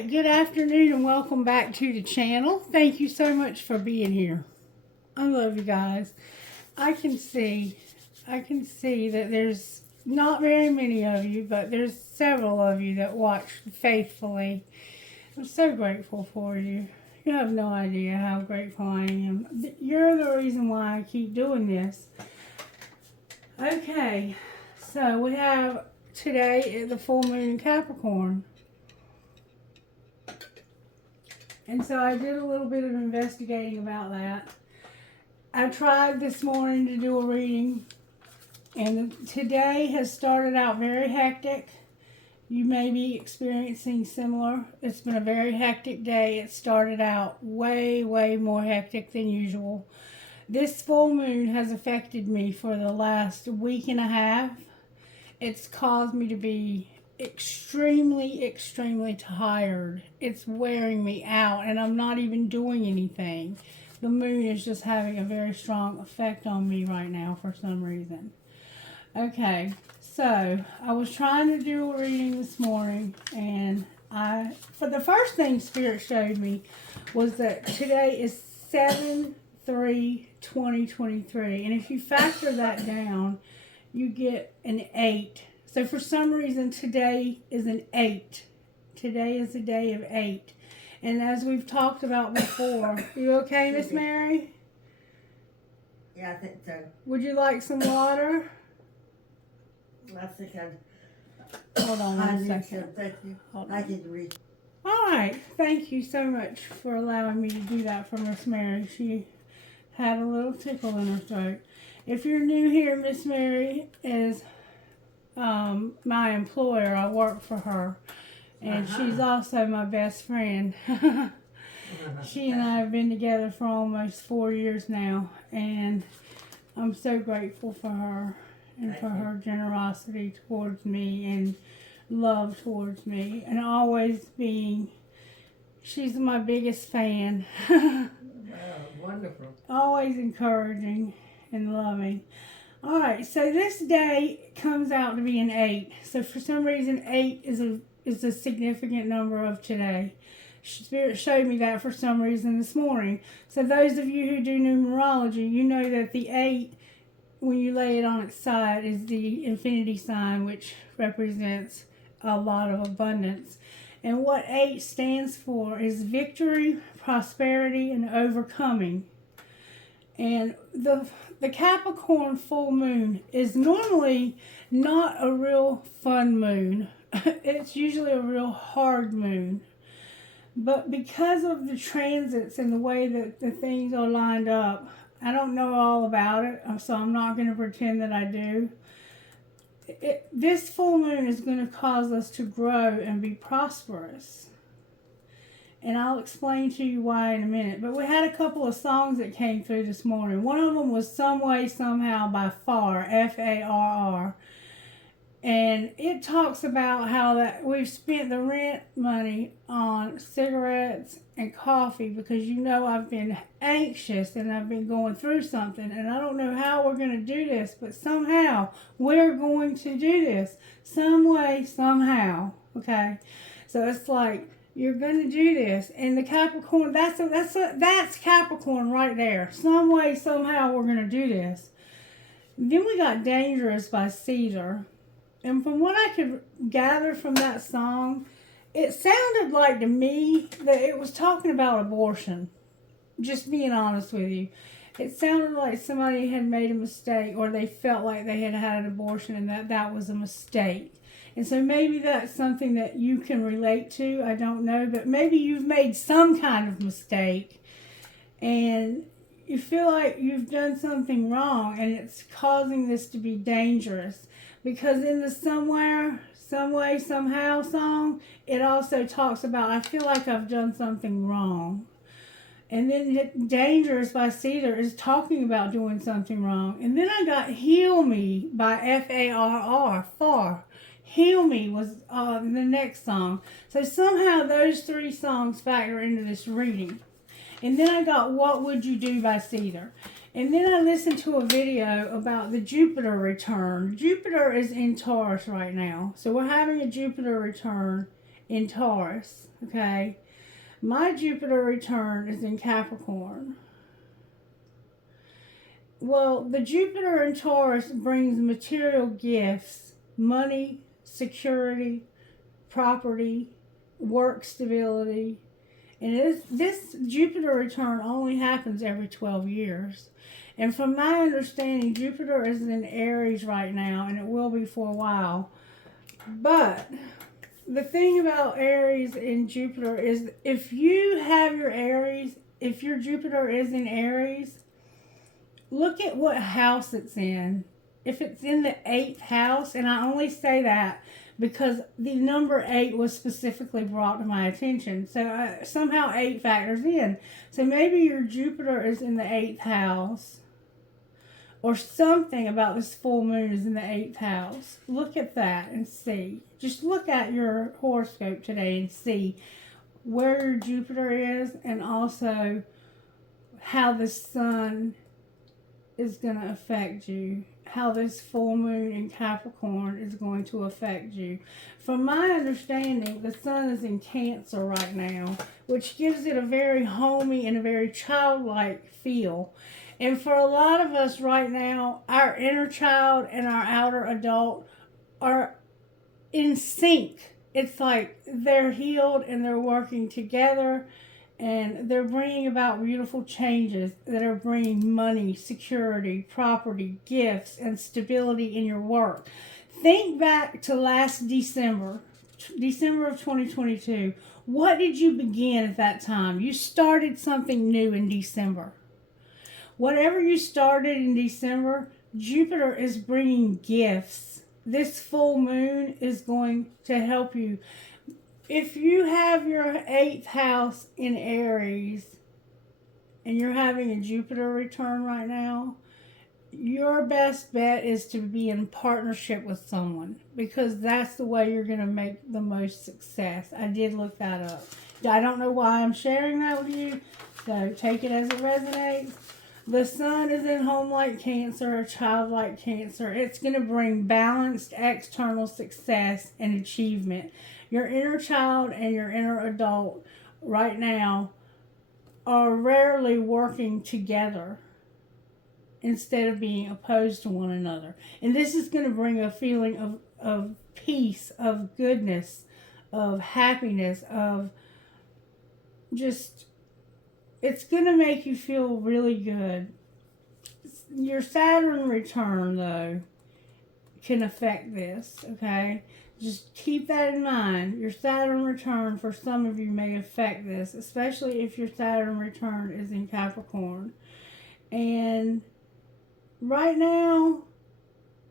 right, good afternoon and welcome back to the channel. Thank you so much for being here. I love you guys. I can see that there's not very many of you, but there's several of you that watch faithfully. I'm so grateful for you. You have no idea how grateful I am. You're the reason why I keep doing this. Okay, so we have today the full moon in Capricorn. And so I did a little bit of investigating about that. I tried this morning to do a reading, and today has started out very hectic. You may be experiencing similar. It's been a very hectic day. It started out way more hectic than usual. This full moon has affected me for the last week and a half. It's caused me to be extremely tired. It's wearing me out, and I'm not even doing anything. The moon is just having a very strong effect on me right now for some reason. Okay, so I was trying to do a reading this morning, and for the first thing Spirit showed me was that today is 7/3/2023, and if you factor that down, you get an 8. So for some reason, today is an 8. Today is a day of 8. And as we've talked about before, you okay, Miss Mary? Yeah, I think so. Would you like some water? I think Hold on one second. Thank you. I can read. All right. Thank you so much for allowing me to do that for Miss Mary. She had a little tickle in her throat. If you're new here, Miss Mary is my employer. I work for her, and she's also my best friend. She and I have been together for almost 4 years now, and I'm so grateful for her and for her generosity towards me and love towards me, and always she's my biggest fan. Wonderful. Always encouraging and loving. All right, so this day comes out to be an 8. So for some reason, 8 is a significant number of today. Spirit showed me that for some reason this morning. So those of you who do numerology, you know that the 8, when you lay it on its side, is the infinity sign, which represents a lot of abundance. And what 8 stands for is victory, prosperity, and overcoming. And the Capricorn full moon is normally not a real fun moon. It's usually a real hard moon. But because of the transits and the way that the things are lined up, I don't know all about it, so I'm not going to pretend that I do. This full moon is going to cause us to grow and be prosperous. And I'll explain to you why in a minute. But we had a couple of songs that came through this morning. One of them was Some Way, Somehow by FAR, F-A-R-R. And it talks about how that we've spent the rent money on cigarettes and coffee because I've been anxious and I've been going through something. And I don't know how we're going to do this, but somehow we're going to do this. Some way, somehow. Okay? So it's like, you're going to do this. And the Capricorn, that's Capricorn right there. Some way, somehow, we're going to do this. Then we got Dangerous by Cedar. And from what I could gather from that song, it sounded like to me that it was talking about abortion. Just being honest with you. It sounded like somebody had made a mistake, or they felt like they had had an abortion and that was a mistake. And so maybe that's something that you can relate to. I don't know. But maybe you've made some kind of mistake and you feel like you've done something wrong and it's causing this to be dangerous. Because in the Somewhere, Some Way, Somehow song, it also talks about, I feel like I've done something wrong. And then Dangerous by Cedar is talking about doing something wrong. And then I got Heal Me by F-A-R-R, FAR. Heal Me was the next song. So somehow those 3 songs factor into this reading. And then I got What Would You Do by Cedar. And then I listened to a video about the Jupiter return. Jupiter is in Taurus right now. So we're having a Jupiter return. in Taurus, okay? My Jupiter return is in Capricorn. Well, the Jupiter in Taurus brings material gifts, money, security, property, work stability. And this Jupiter return only happens every 12 years. And from my understanding, Jupiter is in Aries right now, and it will be for a while. But the thing about Aries and Jupiter is if you have your Aries, if your Jupiter is in Aries, look at what house it's in. If it's in the 8th house, and I only say that because the number 8 was specifically brought to my attention. So somehow 8 factors in. So maybe your Jupiter is in the 8th house, or something about this full moon is in the 8th house. Look at that and see. Just look at your horoscope today and see where your Jupiter is, and also how the sun is going to affect you, how this full moon in Capricorn is going to affect you. From my understanding, the sun is in Cancer right now, which gives it a very homey and a very childlike feel. And for a lot of us right now, our inner child and our outer adult are in sync. It's like they're healed and they're working together, and they're bringing about beautiful changes that are bringing money, security, property, gifts, and stability in your work. Think back to last December of 2022. What did you begin at that time? You started something new in December. Whatever you started in December, Jupiter is bringing gifts. This full moon is going to help you. If you have your 8th house in Aries and you're having a Jupiter return right now, your best bet is to be in partnership with someone, because that's the way you're going to make the most success. I did look that up. I don't know why I'm sharing that with you, so take it as it resonates. The sun is in home-like Cancer, child-like Cancer. It's going to bring balanced external success and achievement. Your inner child and your inner adult right now are rarely working together instead of being opposed to one another. And this is going to bring a feeling of peace, of goodness, of happiness, of just, it's going to make you feel really good. Your Saturn return, though, can affect this, okay? Just keep that in mind. Your Saturn return for some of you may affect this, especially if your Saturn return is in Capricorn. And right now,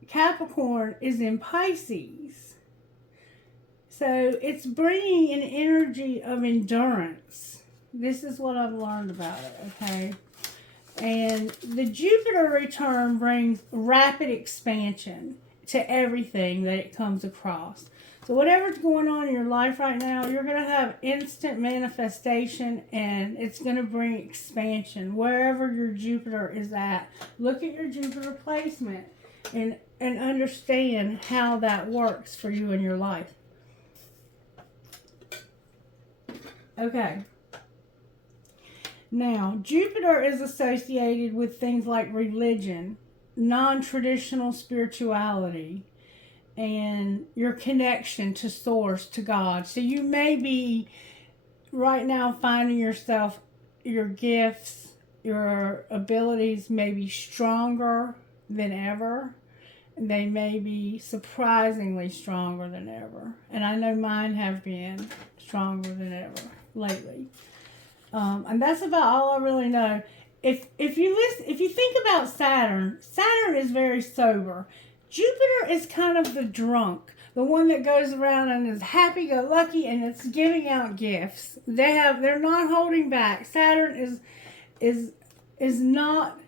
Capricorn is in Pisces. So it's bringing an energy of endurance. This is what I've learned about it, okay? And the Jupiter return brings rapid expansion to everything that it comes across. So whatever's going on in your life right now, you're going to have instant manifestation, and it's going to bring expansion wherever your Jupiter is at. Look at your Jupiter placement and understand how that works for you in your life. Okay. Now, Jupiter is associated with things like religion, non-traditional spirituality, and your connection to Source, to God. So you may be right now finding yourself, your gifts, your abilities may be stronger than ever. They may be surprisingly stronger than ever. And I know mine have been stronger than ever lately. And that's about all I really know. If you think about Saturn is very sober. Jupiter is kind of the drunk, the one that goes around and is happy-go-lucky and it's giving out gifts. They're not holding back. Saturn is not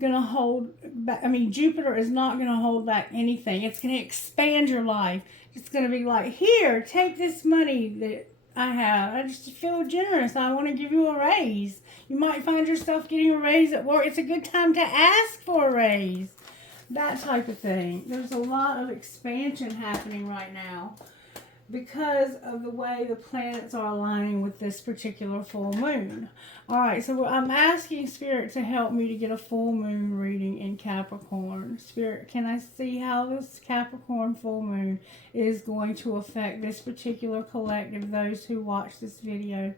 gonna hold back. I mean, Jupiter is not gonna hold back anything. It's gonna expand your life. It's gonna be like, here, take this money that I have. I just feel generous. I want to give you a raise. You might find yourself getting a raise at work. It's a good time to ask for a raise. That type of thing. There's a lot of expansion happening right now. because of the way the planets are aligning with this particular full moon. All right, so I'm asking Spirit to help me to get a full moon reading in Capricorn. Spirit, can I see how this Capricorn full moon is going to affect this particular collective, those who watch this video?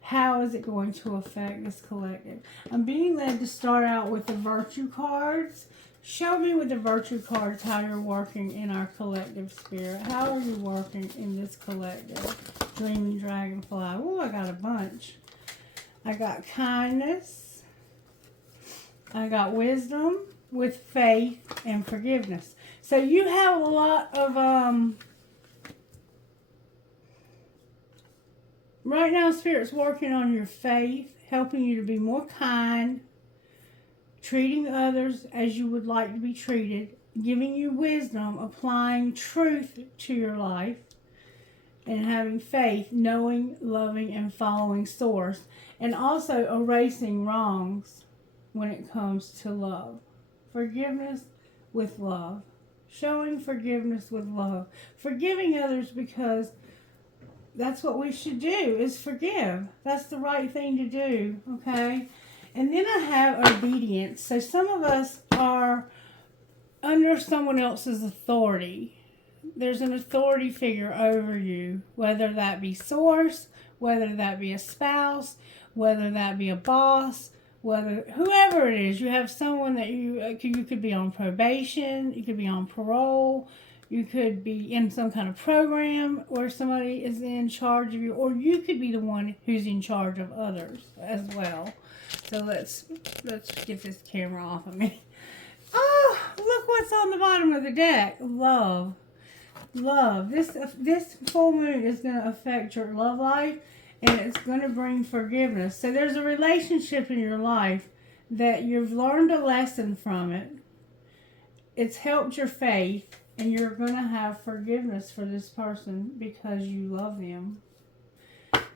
How is it going to affect this collective? I'm being led to start out with the Virtue cards. Show me with the Virtue cards how you're working in our collective, Spirit. How are you working in this collective? Dreaming Dragonfly. Oh, I got a bunch. I got kindness. I got wisdom with faith and forgiveness. So you have a lot of, right now Spirit's working on your faith, helping you to be more kind, treating others as you would like to be treated, giving you wisdom, applying truth to your life, and having faith, knowing, loving, and following source, and also erasing wrongs when it comes to love. Forgiveness with love. Showing forgiveness with love. Forgiving others because that's what we should do, is forgive. That's the right thing to do, okay? And then I have obedience. So some of us are under someone else's authority. There's an authority figure over you, whether that be source, whether that be a spouse, whether that be a boss, whether whoever it is. You have someone that you could be on probation, you could be on parole, you could be in some kind of program where somebody is in charge of you, or you could be the one who's in charge of others as well. So let's get this camera off of me. Oh, look what's on the bottom of the deck. Love. Love. This full moon is going to affect your love life, and it's going to bring forgiveness. So there's a relationship in your life that you've learned a lesson from it. It's helped your faith, and you're going to have forgiveness for this person because you love them.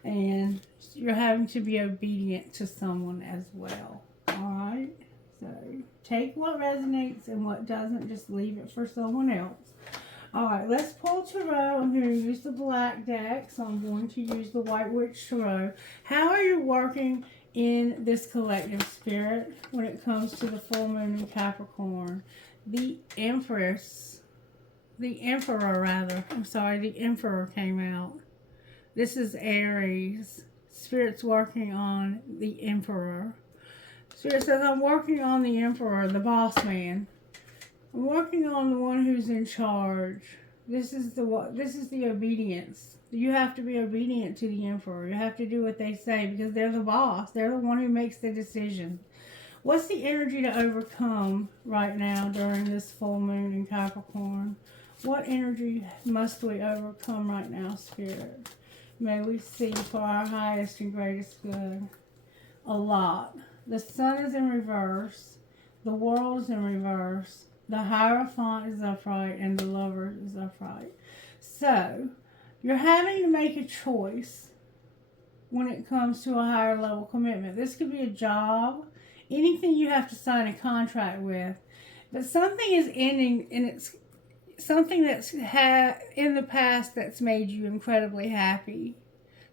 And you're having to be obedient to someone as well. Alright? So take what resonates and what doesn't, just leave it for someone else. Alright, let's pull Tarot. I'm going to use the black deck, so I'm going to use the White Witch Tarot. How are you working in this collective, Spirit, when it comes to the full moon in Capricorn? The Empress. The Emperor, rather. I'm sorry, the Emperor came out. This is Aries. Spirit's working on the Emperor. Spirit says, I'm working on the Emperor, the boss man. I'm working on the one who's in charge. This is the obedience. You have to be obedient to the Emperor. You have to do what they say because they're the boss. They're the one who makes the decision. What's the energy to overcome right now during this full moon in Capricorn? What energy must we overcome right now, Spirit? May we see for our highest and greatest good. A lot. The Sun is in reverse. The World is in reverse. The Hierophant is upright. And the Lover is upright. So, you're having to make a choice when it comes to a higher level commitment. This could be a job. Anything you have to sign a contract with. But something is ending, and it's something that's in the past that's made you incredibly happy.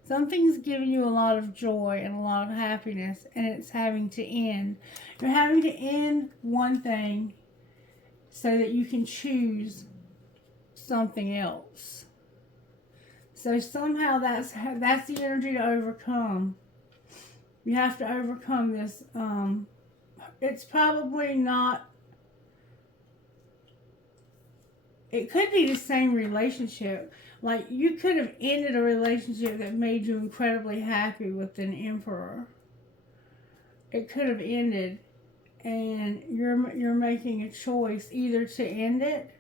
Something's giving you a lot of joy and a lot of happiness, and it's having to end. You're having to end one thing so that you can choose something else. So somehow that's the energy to overcome. You have to overcome this. It's probably not. It could be the same relationship. Like, you could have ended a relationship that made you incredibly happy with an Emperor. It could have ended, and you're making a choice either to end it.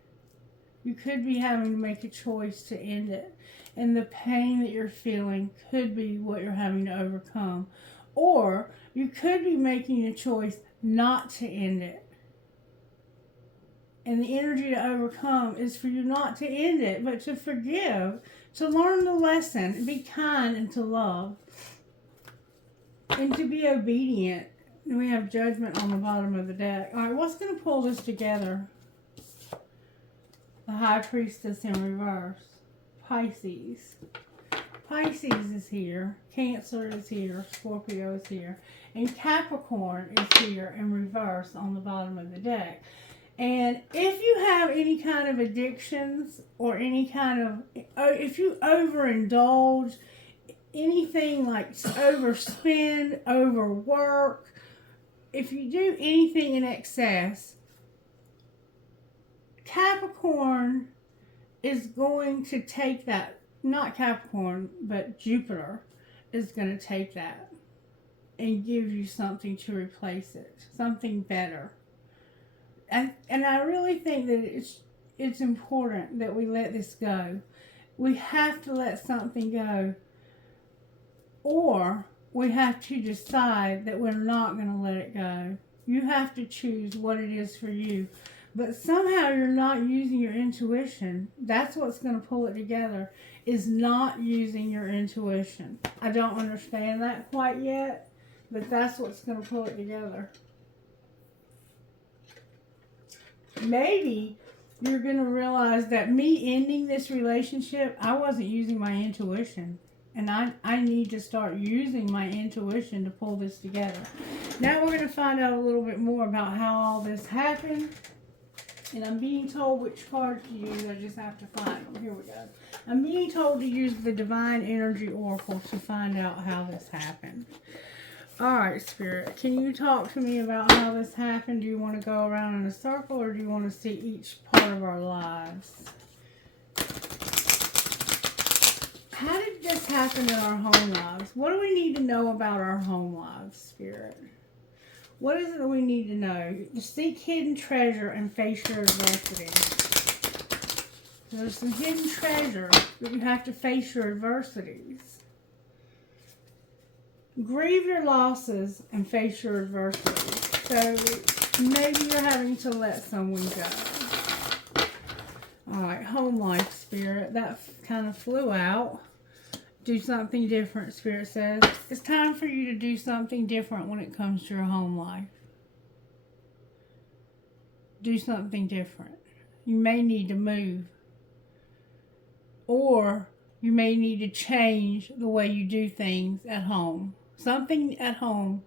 You could be having to make a choice to end it. And the pain that you're feeling could be what you're having to overcome. Or you could be making a choice not to end it. And the energy to overcome is for you not to end it, but to forgive, to learn the lesson, be kind, and to love. And to be obedient. And we have Judgment on the bottom of the deck. All right, what's going to pull this together? The High Priestess in reverse. Pisces. Pisces is here. Cancer is here. Scorpio is here. And Capricorn is here in reverse on the bottom of the deck. And if you have any kind of addictions or any kind of, if you overindulge, anything like overspend, overwork, if you do anything in excess, Capricorn is going to take that, not Capricorn, but Jupiter is going to take that and give you something to replace it, something better. And I really think that it's important that we let this go. We have to let something go, or we have to decide that we're not going to let it go. You have to choose what it is for you. But somehow you're not using your intuition. That's what's going to pull it together, is not using your intuition. I don't understand that quite yet, but that's what's going to pull it together. Maybe you're going to realize that me ending this relationship, I wasn't using my intuition. And I need to start using my intuition to pull this together. Now we're going to find out a little bit more about how all this happened. And I'm being told which card to use. I just have to find them. Here we go. I'm being told to use the Divine Energy Oracle to find out how this happened. Alright, Spirit. Can you talk to me about how this happened? Do you want to go around in a circle, or do you want to see each part of our lives? How did this happen in our home lives? What do we need to know about our home lives, Spirit? What is it that we need to know? To seek hidden treasure and face your adversity. There's some hidden treasure, but you have to face your adversities. Grieve your losses and face your adversities. So maybe you're having to let someone go. Alright, home life, Spirit. That kind of flew out. Do something different, Spirit says. It's time for you to do something different when it comes to your home life. Do something different. You may need to move. Or you may need to change the way you do things at home. Something at home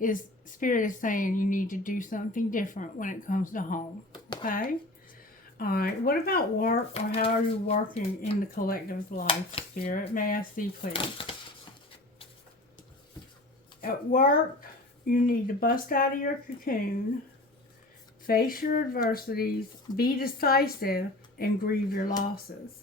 is, Spirit is saying you need to do something different when it comes to home. Okay? Alright, what about work, or how are you working in the collective life, Spirit? May I see, please? At work, you need to bust out of your cocoon, face your adversities, be decisive, and grieve your losses.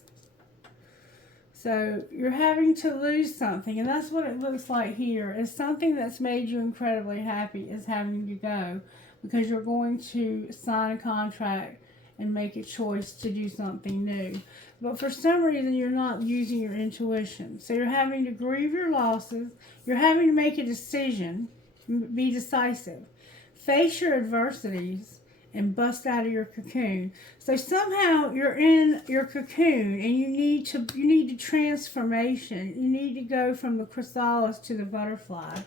So you're having to lose something, and that's what it looks like here. Is something that's made you incredibly happy is having to go, because you're going to sign a contract and make a choice to do something new. But for some reason, you're not using your intuition. So you're having to grieve your losses. You're having to make a decision. Be decisive. Face your adversities and bust out of your cocoon. So somehow you're in your cocoon, and you need transformation. You need to go from the chrysalis to the butterfly.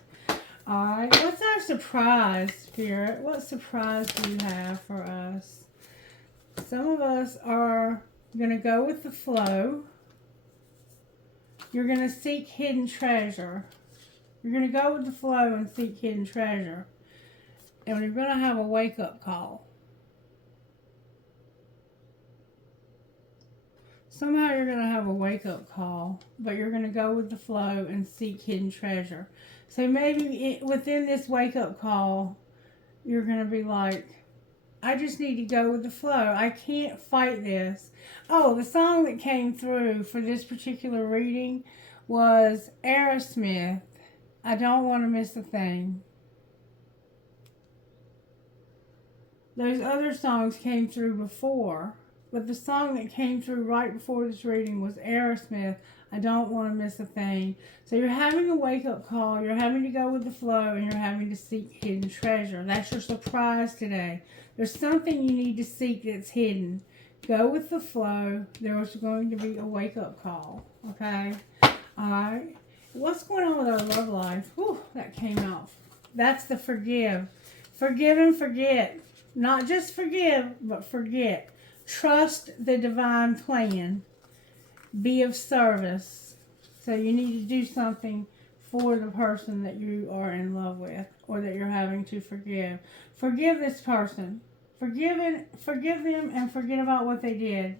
All right. What's our surprise, Spirit? What surprise do you have for us? Some of us are going to go with the flow. You're going to seek hidden treasure. You're going to go with the flow and seek hidden treasure. And you're going to have a wake-up call. Somehow you're going to have a wake-up call, but you're going to go with the flow and seek hidden treasure. So maybe within this wake-up call, you're going to be like, I just need to go with the flow. I can't fight this. Oh, the song that came through for this particular reading was Aerosmith, I Don't Want to Miss a Thing. Those other songs came through before, but the song that came through right before this reading was Aerosmith, I Don't Want to Miss a Thing. So you're having a wake-up call, you're having to go with the flow, and you're having to seek hidden treasure. That's your surprise today. There's something you need to seek that's hidden. Go with the flow. There's going to be a wake-up call. Okay? Alright. What's going on with our love life? Whew, that came out. That's the forgive. Forgive and forget. Not just forgive, but forget. Trust the divine plan. be of service. So you need to do something for the person that you are in love with or that you're having to forgive. Forgive this person. Forgive them and forget about what they did.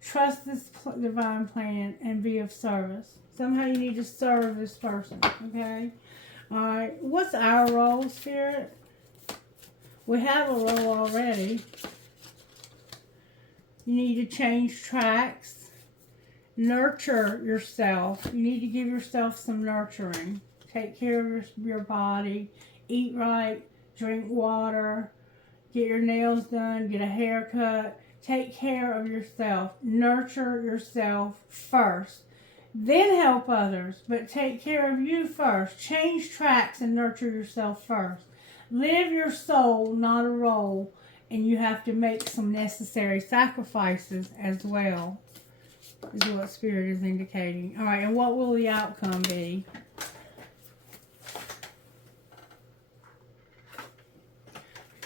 Trust this divine plan and be of service. Somehow you need to serve this person, okay? All right. What's our role, Spirit? We have a role already. You need to change tracks. Nurture yourself. You need to give yourself some nurturing. Take care of your body. Eat right. Drink water. Get your nails done. Get a haircut. Take care of yourself. Nurture yourself first. Then help others, but take care of you first. Change tracks and nurture yourself first. Live your soul, not a role, and you have to make some necessary sacrifices as well, is what Spirit is indicating. All right, and what will the outcome be?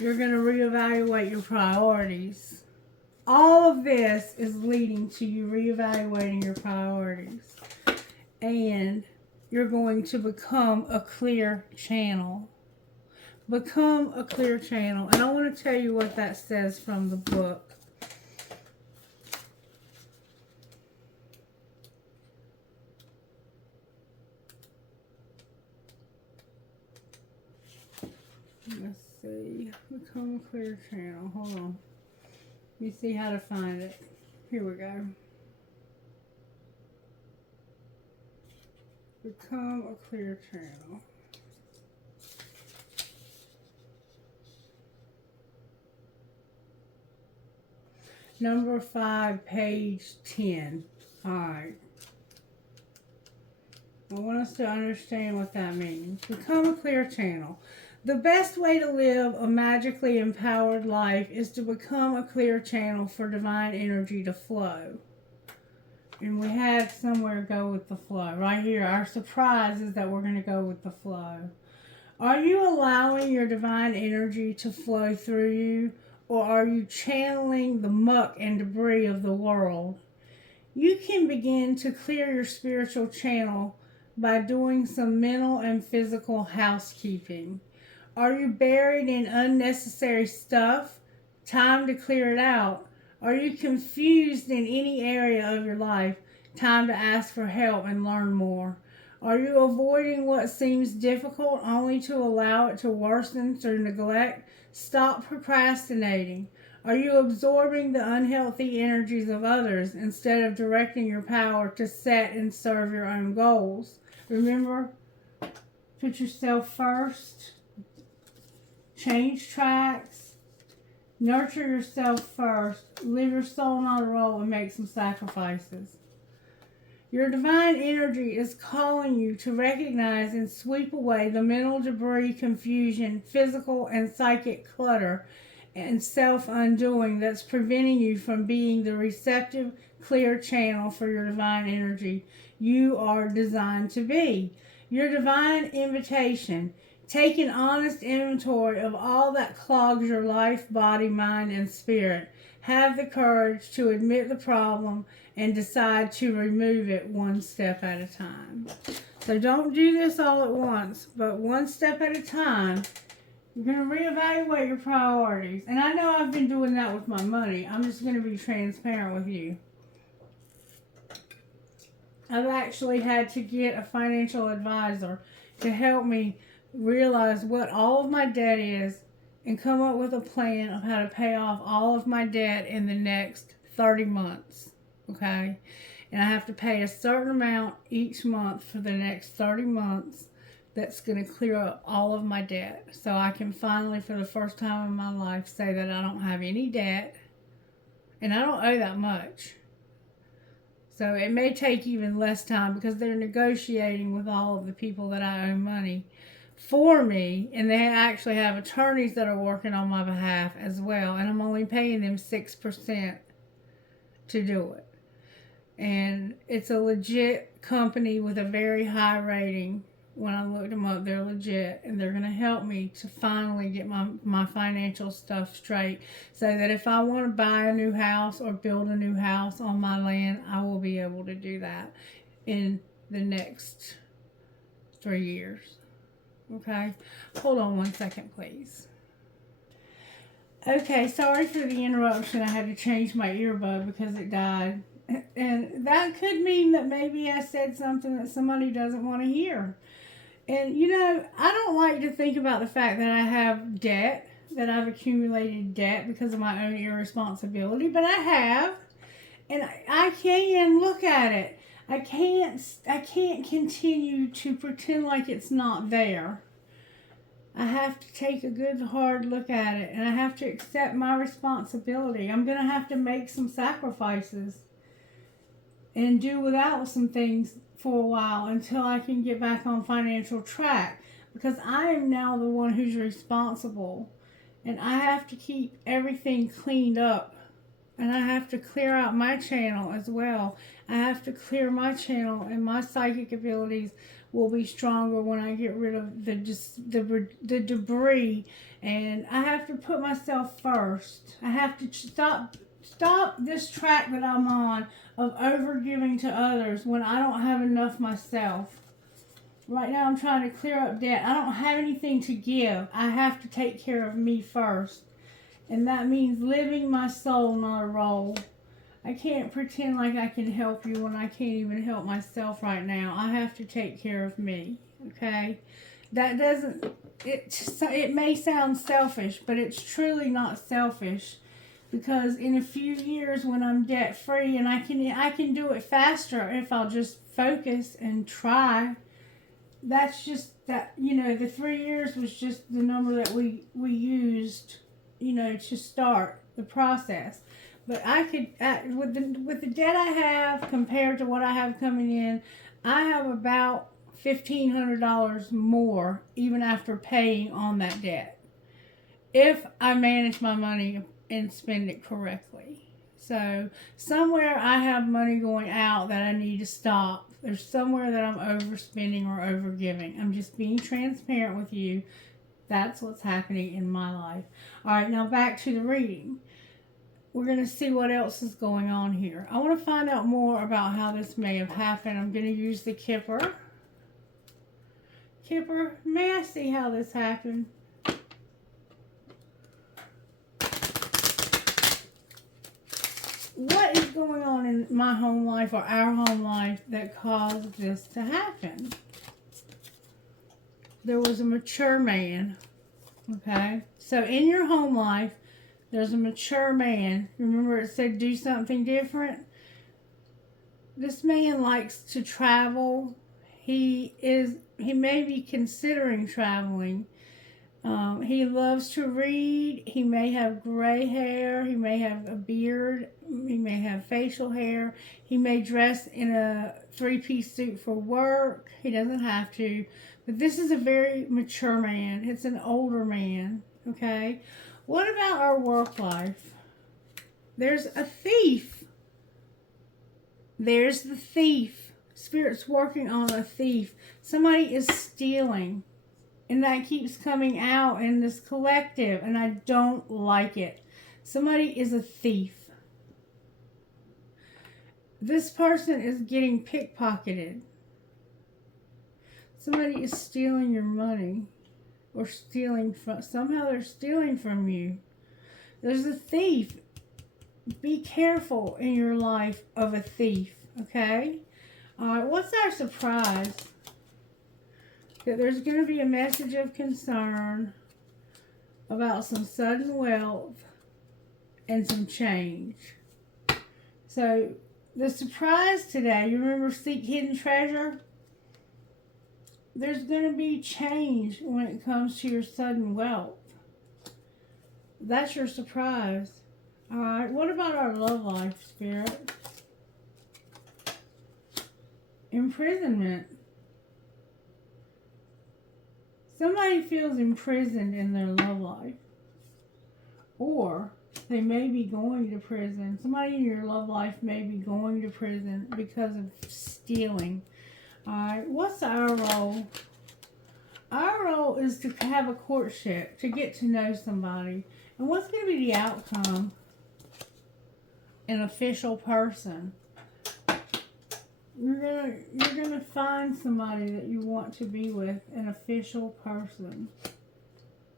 You're going to reevaluate your priorities. All of this is leading to you reevaluating your priorities. And you're going to become a clear channel. Become a clear channel. And I want to tell you what that says from the book. Let's see. Become a clear channel. Hold on. Let me see how to find it. Here we go. Become a clear channel. Number 5, page 10. Alright. I want us to understand what that means. Become a clear channel. The best way to live a magically empowered life is to become a clear channel for divine energy to flow. And we had somewhere to go with the flow. Right here, our surprise is that we're going to go with the flow. Are you allowing your divine energy to flow through you? Or are you channeling the muck and debris of the world? You can begin to clear your spiritual channel by doing some mental and physical housekeeping. Are you buried in unnecessary stuff? Time to clear it out. Are you confused in any area of your life? Time to ask for help and learn more. Are you avoiding what seems difficult only to allow it to worsen through neglect? Stop procrastinating. Are you absorbing the unhealthy energies of others instead of directing your power to set and serve your own goals? Remember, put yourself first. Change tracks. Nurture yourself first. Live your soul, not a role, and make some sacrifices. Your divine energy is calling you to recognize and sweep away the mental debris, confusion, physical and psychic clutter, and self-undoing that's preventing you from being the receptive, clear channel for your divine energy you are designed to be. Your divine invitation. Take an honest inventory of all that clogs your life, body, mind, and spirit. Have the courage to admit the problem and decide to remove it one step at a time. So don't do this all at once, but one step at a time. You're going to reevaluate your priorities. And I know I've been doing that with my money. I'm just going to be transparent with you. I've actually had to get a financial advisor to help me realize what all of my debt is and come up with a plan of how to pay off all of my debt in the next 30 months. Okay? And I have to pay a certain amount each month for the next 30 months. That's going to clear up all of my debt. So I can finally, for the first time in my life, say that I don't have any debt. And I don't owe that much. So it may take even less time because they're negotiating with all of the people that I owe money for me. And they actually have attorneys that are working on my behalf as well. And I'm only paying them 6% to do it. And it's a legit company with a very high rating when I looked them up. They're legit, and they're going to help me to finally get my financial stuff straight, so that if I want to buy a new house or build a new house on my land, I will be able to do that in the next 3 years. Okay, hold on 1 second, please. Okay, sorry for the interruption. I had to change my earbud because it died. And that could mean that maybe I said something that somebody doesn't want to hear. And, you know, I don't like to think about the fact that I have debt, that I've accumulated debt because of my own irresponsibility, but I have. And I can look at it. I can't continue to pretend like it's not there. I have to take a good hard look at it, and I have to accept my responsibility. I'm going to have to make some sacrifices and do without some things for a while until I can get back on financial track, because I am now the one who's responsible, and I have to keep everything cleaned up, and I have to clear out my channel as well. I have to clear my channel, and my psychic abilities will be stronger when I get rid of the debris. And I have to put myself first. I have to stop this track that I'm on of overgiving to others when I don't have enough myself. Right now I'm trying to clear up debt. I don't have anything to give. I have to take care of me first. And that means living my soul, not a role. I can't pretend like I can help you when I can't even help myself right now. I have to take care of me, okay? That doesn't, it may sound selfish, but it's truly not selfish, because in a few years when I'm debt free, and I can do it faster if I'll just focus and try. That's just that, you know, the 3 years was just the number that we used, you know, to start the process. But I could, with the debt I have compared to what I have coming in, I have about $1,500 more even after paying on that debt, if I manage my money and spend it correctly. So somewhere I have money going out that I need to stop. There's somewhere that I'm overspending or overgiving. I'm just being transparent with you. That's what's happening in my life. All right, now back to the reading. We're going to see what else is going on here. I want to find out more about how this may have happened. I'm going to use the Kipper. Kipper, may I see how this happened? What is going on in my home life or our home life that caused this to happen? There was a mature man, okay? So in your home life, there's a mature man. Remember it said do something different? This man likes to travel. He may be considering traveling. He loves to read. He may have gray hair. He may have a beard. He may have facial hair. He may dress in a 3-piece suit for work. He doesn't have to. But this is a very mature man. It's an older man, okay? What about our work life? There's a thief. There's the thief. Spirit's working on a thief. Somebody is stealing. And that keeps coming out in this collective. And I don't like it. Somebody is a thief. This person is getting pickpocketed. Somebody is stealing your money. Or stealing from, somehow they're stealing from you. There's a thief. Be careful in your life of a thief, okay? All right, what's our surprise? That there's going to be a message of concern about some sudden wealth and some change. So, the surprise today, you remember seek hidden treasure? There's going to be change when it comes to your sudden wealth. That's your surprise. All right, what about our love life, Spirit? Imprisonment. Somebody feels imprisoned in their love life. Or they may be going to prison. Somebody in your love life may be going to prison because of stealing. Alright, what's our role Our role is to have a courtship, to get to know somebody. And what's going to be the outcome? An official person. You're gonna find somebody that you want to be with, an official person.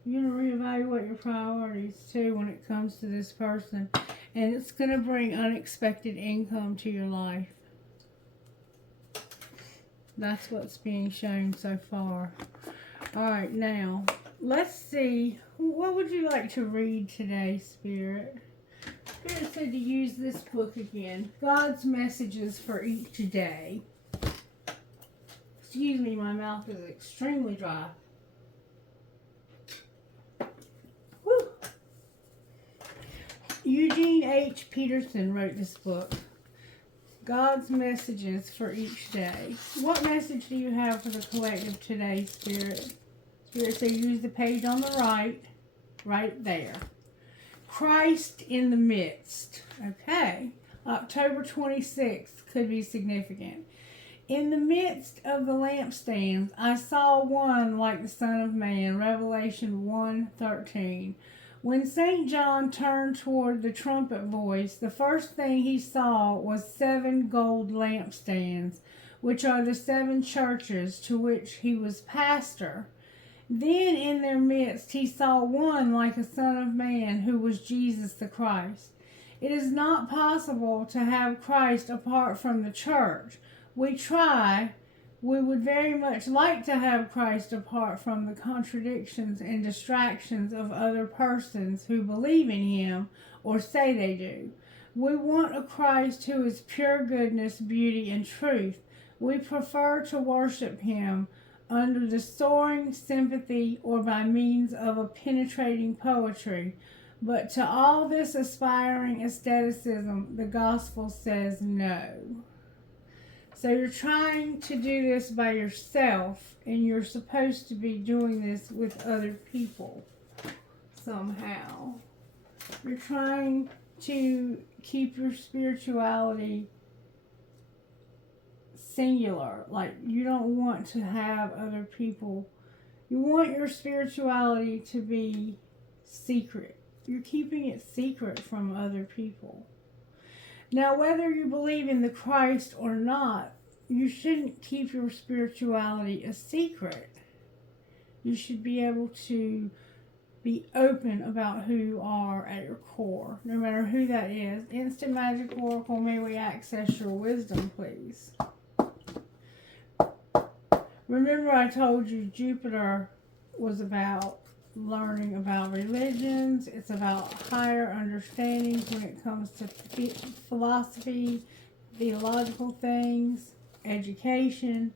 You're gonna reevaluate your priorities too when it comes to this person, and it's gonna bring unexpected income to your life. That's what's being shown so far. All right, now let's see. What would you like to read today, Spirit? Spirit said to use this book again. God's messages for each day. Excuse me, my mouth is extremely dry. Whew. Eugene H. Peterson wrote this book. God's messages for each day. What message do you have for the collective today, Spirit? Spirit said use the page on the right there. Christ in the midst. Okay. October 26th could be significant. In the midst of the lampstands, I saw one like the Son of Man. Revelation 1:13. When St. John turned toward the trumpet voice, the first thing he saw was 7 gold lampstands, which are the 7 churches to which he was pastor. Then in their midst he saw one like a Son of Man, who was Jesus the Christ. It is not possible to have Christ apart from the church. We try. We would very much like to have Christ apart from the contradictions and distractions of other persons who believe in him or say they do. We want a Christ who is pure goodness, beauty, and truth. We prefer to worship him under the soaring sympathy or by means of a penetrating poetry. But to all this aspiring aestheticism, the gospel says no. So you're trying to do this by yourself, and you're supposed to be doing this with other people somehow. You're trying to keep your spirituality singular. Like, you don't want to have other people. You want your spirituality to be secret. You're keeping it secret from other people. Now, whether you believe in the Christ or not, you shouldn't keep your spirituality a secret. You should be able to be open about who you are at your core, no matter who that is. Instant Magic Oracle, may we access your wisdom, please? Remember, I told you Jupiter was about learning about religions. It's about higher understandings when it comes to philosophy, theological things, education.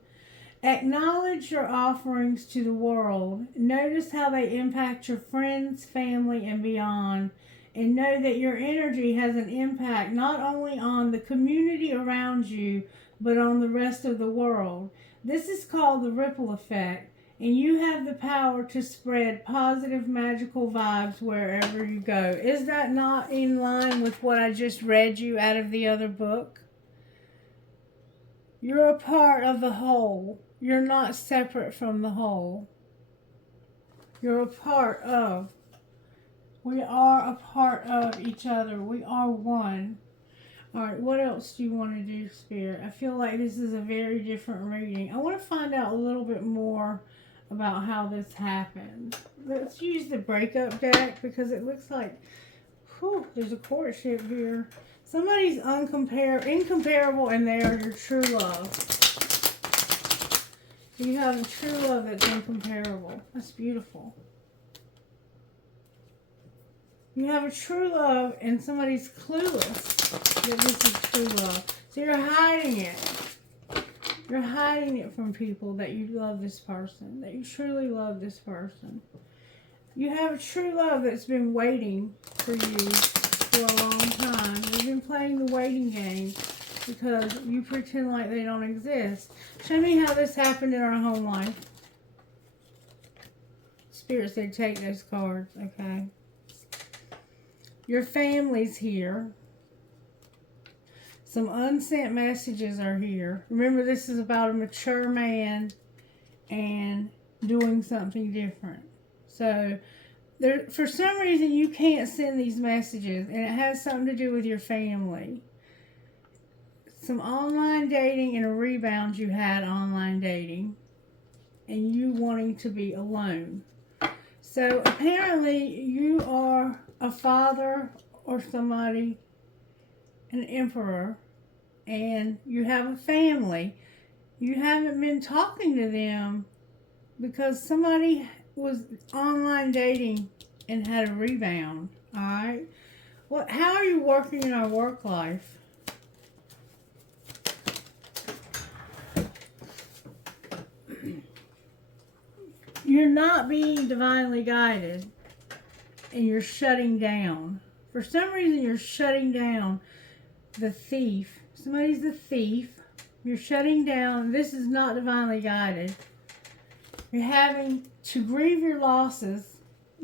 Acknowledge your offerings to the world. Notice how they impact your friends, family, and beyond. And know that your energy has an impact not only on the community around you, but on the rest of the world. This is called the ripple effect, and you have the power to spread positive magical vibes wherever you go. Is that not in line with what I just read you out of the other book? You're a part of the whole. You're not separate from the whole. You're a part of. We are a part of each other. We are one. All right, what else do you want to do, Spirit? I feel like this is a very different reading. I want to find out a little bit more about how this happened. Let's use the breakup deck because it looks like, whew, there's a courtship here. Somebody's incomparable, and they are your true love. You have a true love that's incomparable. That's beautiful. You have a true love, and somebody's clueless that this is true love. So you're hiding it. You're hiding it from people that you love this person, that you truly love this person. You have a true love that's been waiting for you for a long time. You've been playing the waiting game because you pretend like they don't exist. Show me how this happened in our home life. Spirit said take those cards, okay? Your family's here. Some unsent messages are here. Remember, this is about a mature man and doing something different. So, there, for some reason, you can't send these messages, and it has something to do with your family. Some online dating and a rebound you had online dating, and you wanting to be alone. So apparently you are a father or somebody, an emperor, and you have a family. You haven't been talking to them because somebody was online dating and had a rebound. All right. Well, how are you working in our work life? You're not being divinely guided, and you're shutting down. For some reason, you're shutting down. The thief. Somebody's the thief. You're shutting down. This is not divinely guided. You're having to grieve your losses,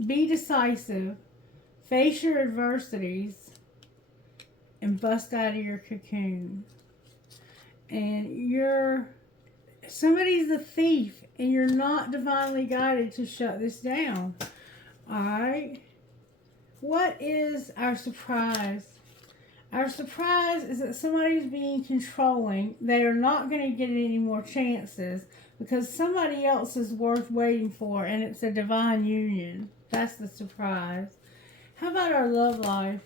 be decisive, face your adversities, and bust out of your cocoon. And somebody's a thief, and you're not divinely guided to shut this down. Alright? What is our surprise? Our surprise is that somebody's being controlling. They are not going to get any more chances because somebody else is worth waiting for, and it's a divine union. That's the surprise. How about our love life?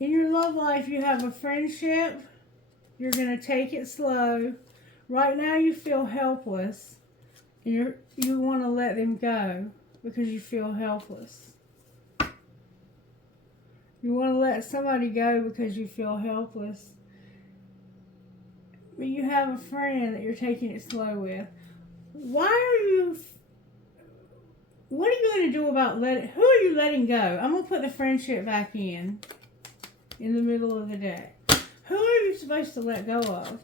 In your love life, you have a friendship. You're going to take it slow. Right now, you feel helpless, and you want to let them go because you feel helpless. You want to let somebody go because you feel helpless. But you have a friend that you're taking it slow with. What are you going to do about who are you letting go? I'm going to put the friendship back in the middle of the deck. Who are you supposed to let go of?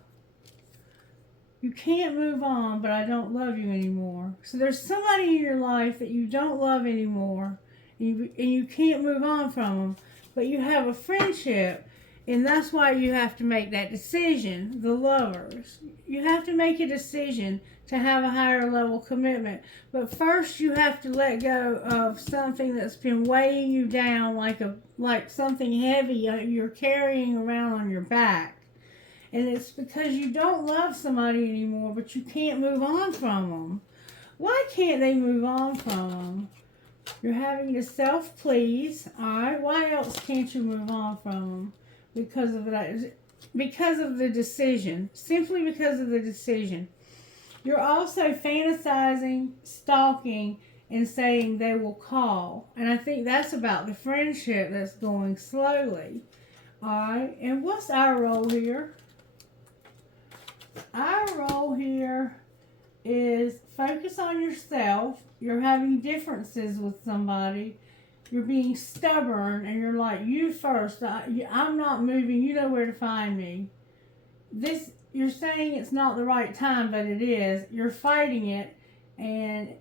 You can't move on, but I don't love you anymore. So there's somebody in your life that you don't love anymore, and you can't move on from them. But you have a friendship, and that's why you have to make that decision, the lovers. You have to make a decision to have a higher level commitment. But first you have to let go of something that's been weighing you down like something heavy you're carrying around on your back. And it's because you don't love somebody anymore, but you can't move on from them. Why can't they move on from them? You're having to self-please, all right? Why else can't you move on from them? Because of that. Because of the decision. Simply because of the decision. You're also fantasizing, stalking, and saying they will call. And I think that's about the friendship that's going slowly. All right? And what's our role here? Our role here is focus on yourself. You're having differences with somebody. You're being stubborn, and you're like, you first. I'm not moving. You know where to find me. You're saying it's not the right time, but it is. You're fighting it, and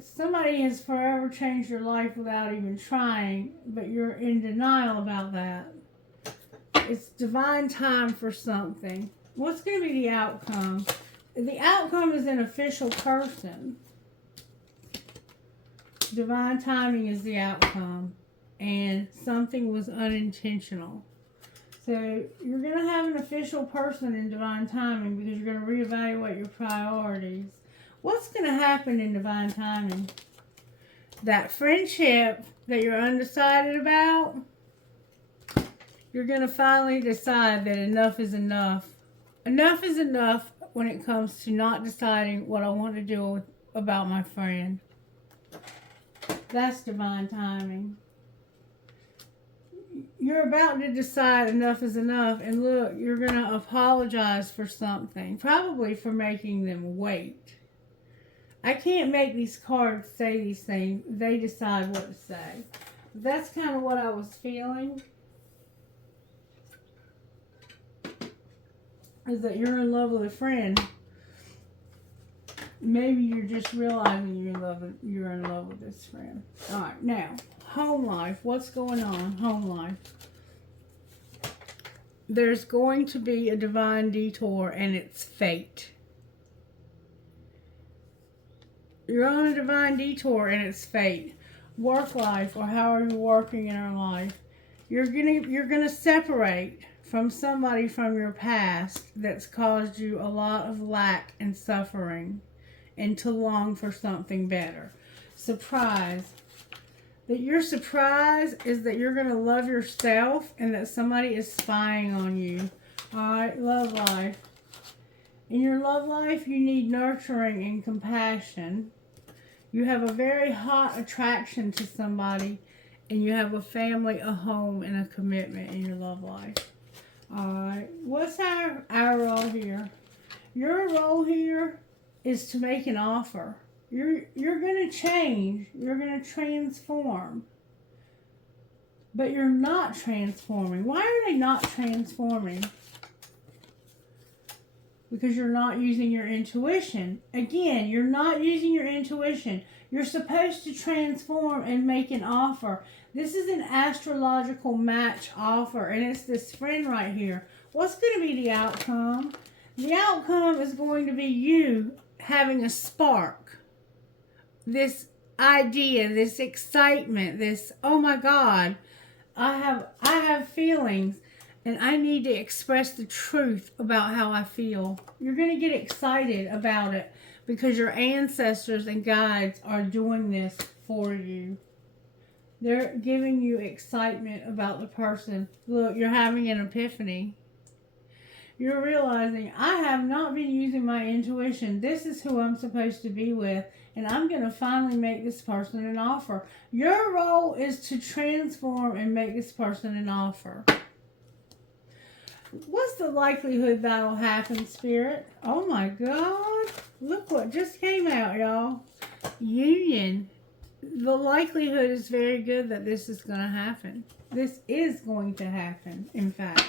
somebody has forever changed your life without even trying, but you're in denial about that. It's divine time for something. What's going to be the outcome? The outcome is an official person. Divine timing is the outcome. And something was unintentional. So you're going to have an official person in divine timing because you're going to reevaluate your priorities. What's going to happen in divine timing? That friendship that you're undecided about, you're going to finally decide that enough is enough. Enough is enough when it comes to not deciding what I want to do about my friend. That's divine timing. You're about to decide enough is enough, and look, you're going to apologize for something, probably for making them wait. I can't make these cards say these things. They decide what to say. That's kind of what I was feeling. Is that you're in love with a friend. Maybe you're just realizing you're in love with this friend. Alright, now, home life. What's going on? Home life. There's going to be a divine detour, and it's fate. You're on a divine detour and it's fate. Work life, or how are you working in our life? You're gonna separate from somebody from your past that's caused you a lot of lack and suffering, and to long for something better. Surprise. That your surprise is that you're going to love yourself and that somebody is spying on you. Alright, love life. In your love life, you need nurturing and compassion. You have a very hot attraction to somebody, and you have a family, a home, and a commitment in your love life. Alright, what's our role here? Your role here is to make an offer. You're going to change. You're going to transform. But you're not transforming. Why are they not transforming? Because you're not using your intuition. Again, you're not using your intuition. You're supposed to transform and make an offer. This is an astrological match offer, and it's this friend right here. What's going to be the outcome? The outcome is going to be you having a spark. This idea, this excitement, this, oh my God, I have feelings and I need to express the truth about how I feel. You're going to get excited about it because your ancestors and guides are doing this for you. They're giving you excitement about the person. Look, you're having an epiphany. You're realizing, I have not been using my intuition. This is who I'm supposed to be with. And I'm going to finally make this person an offer. Your role is to transform and make this person an offer. What's the likelihood that'll happen, Spirit? Oh my God. Look what just came out, y'all. Union. The likelihood is very good that this is going to happen. This is going to happen, in fact.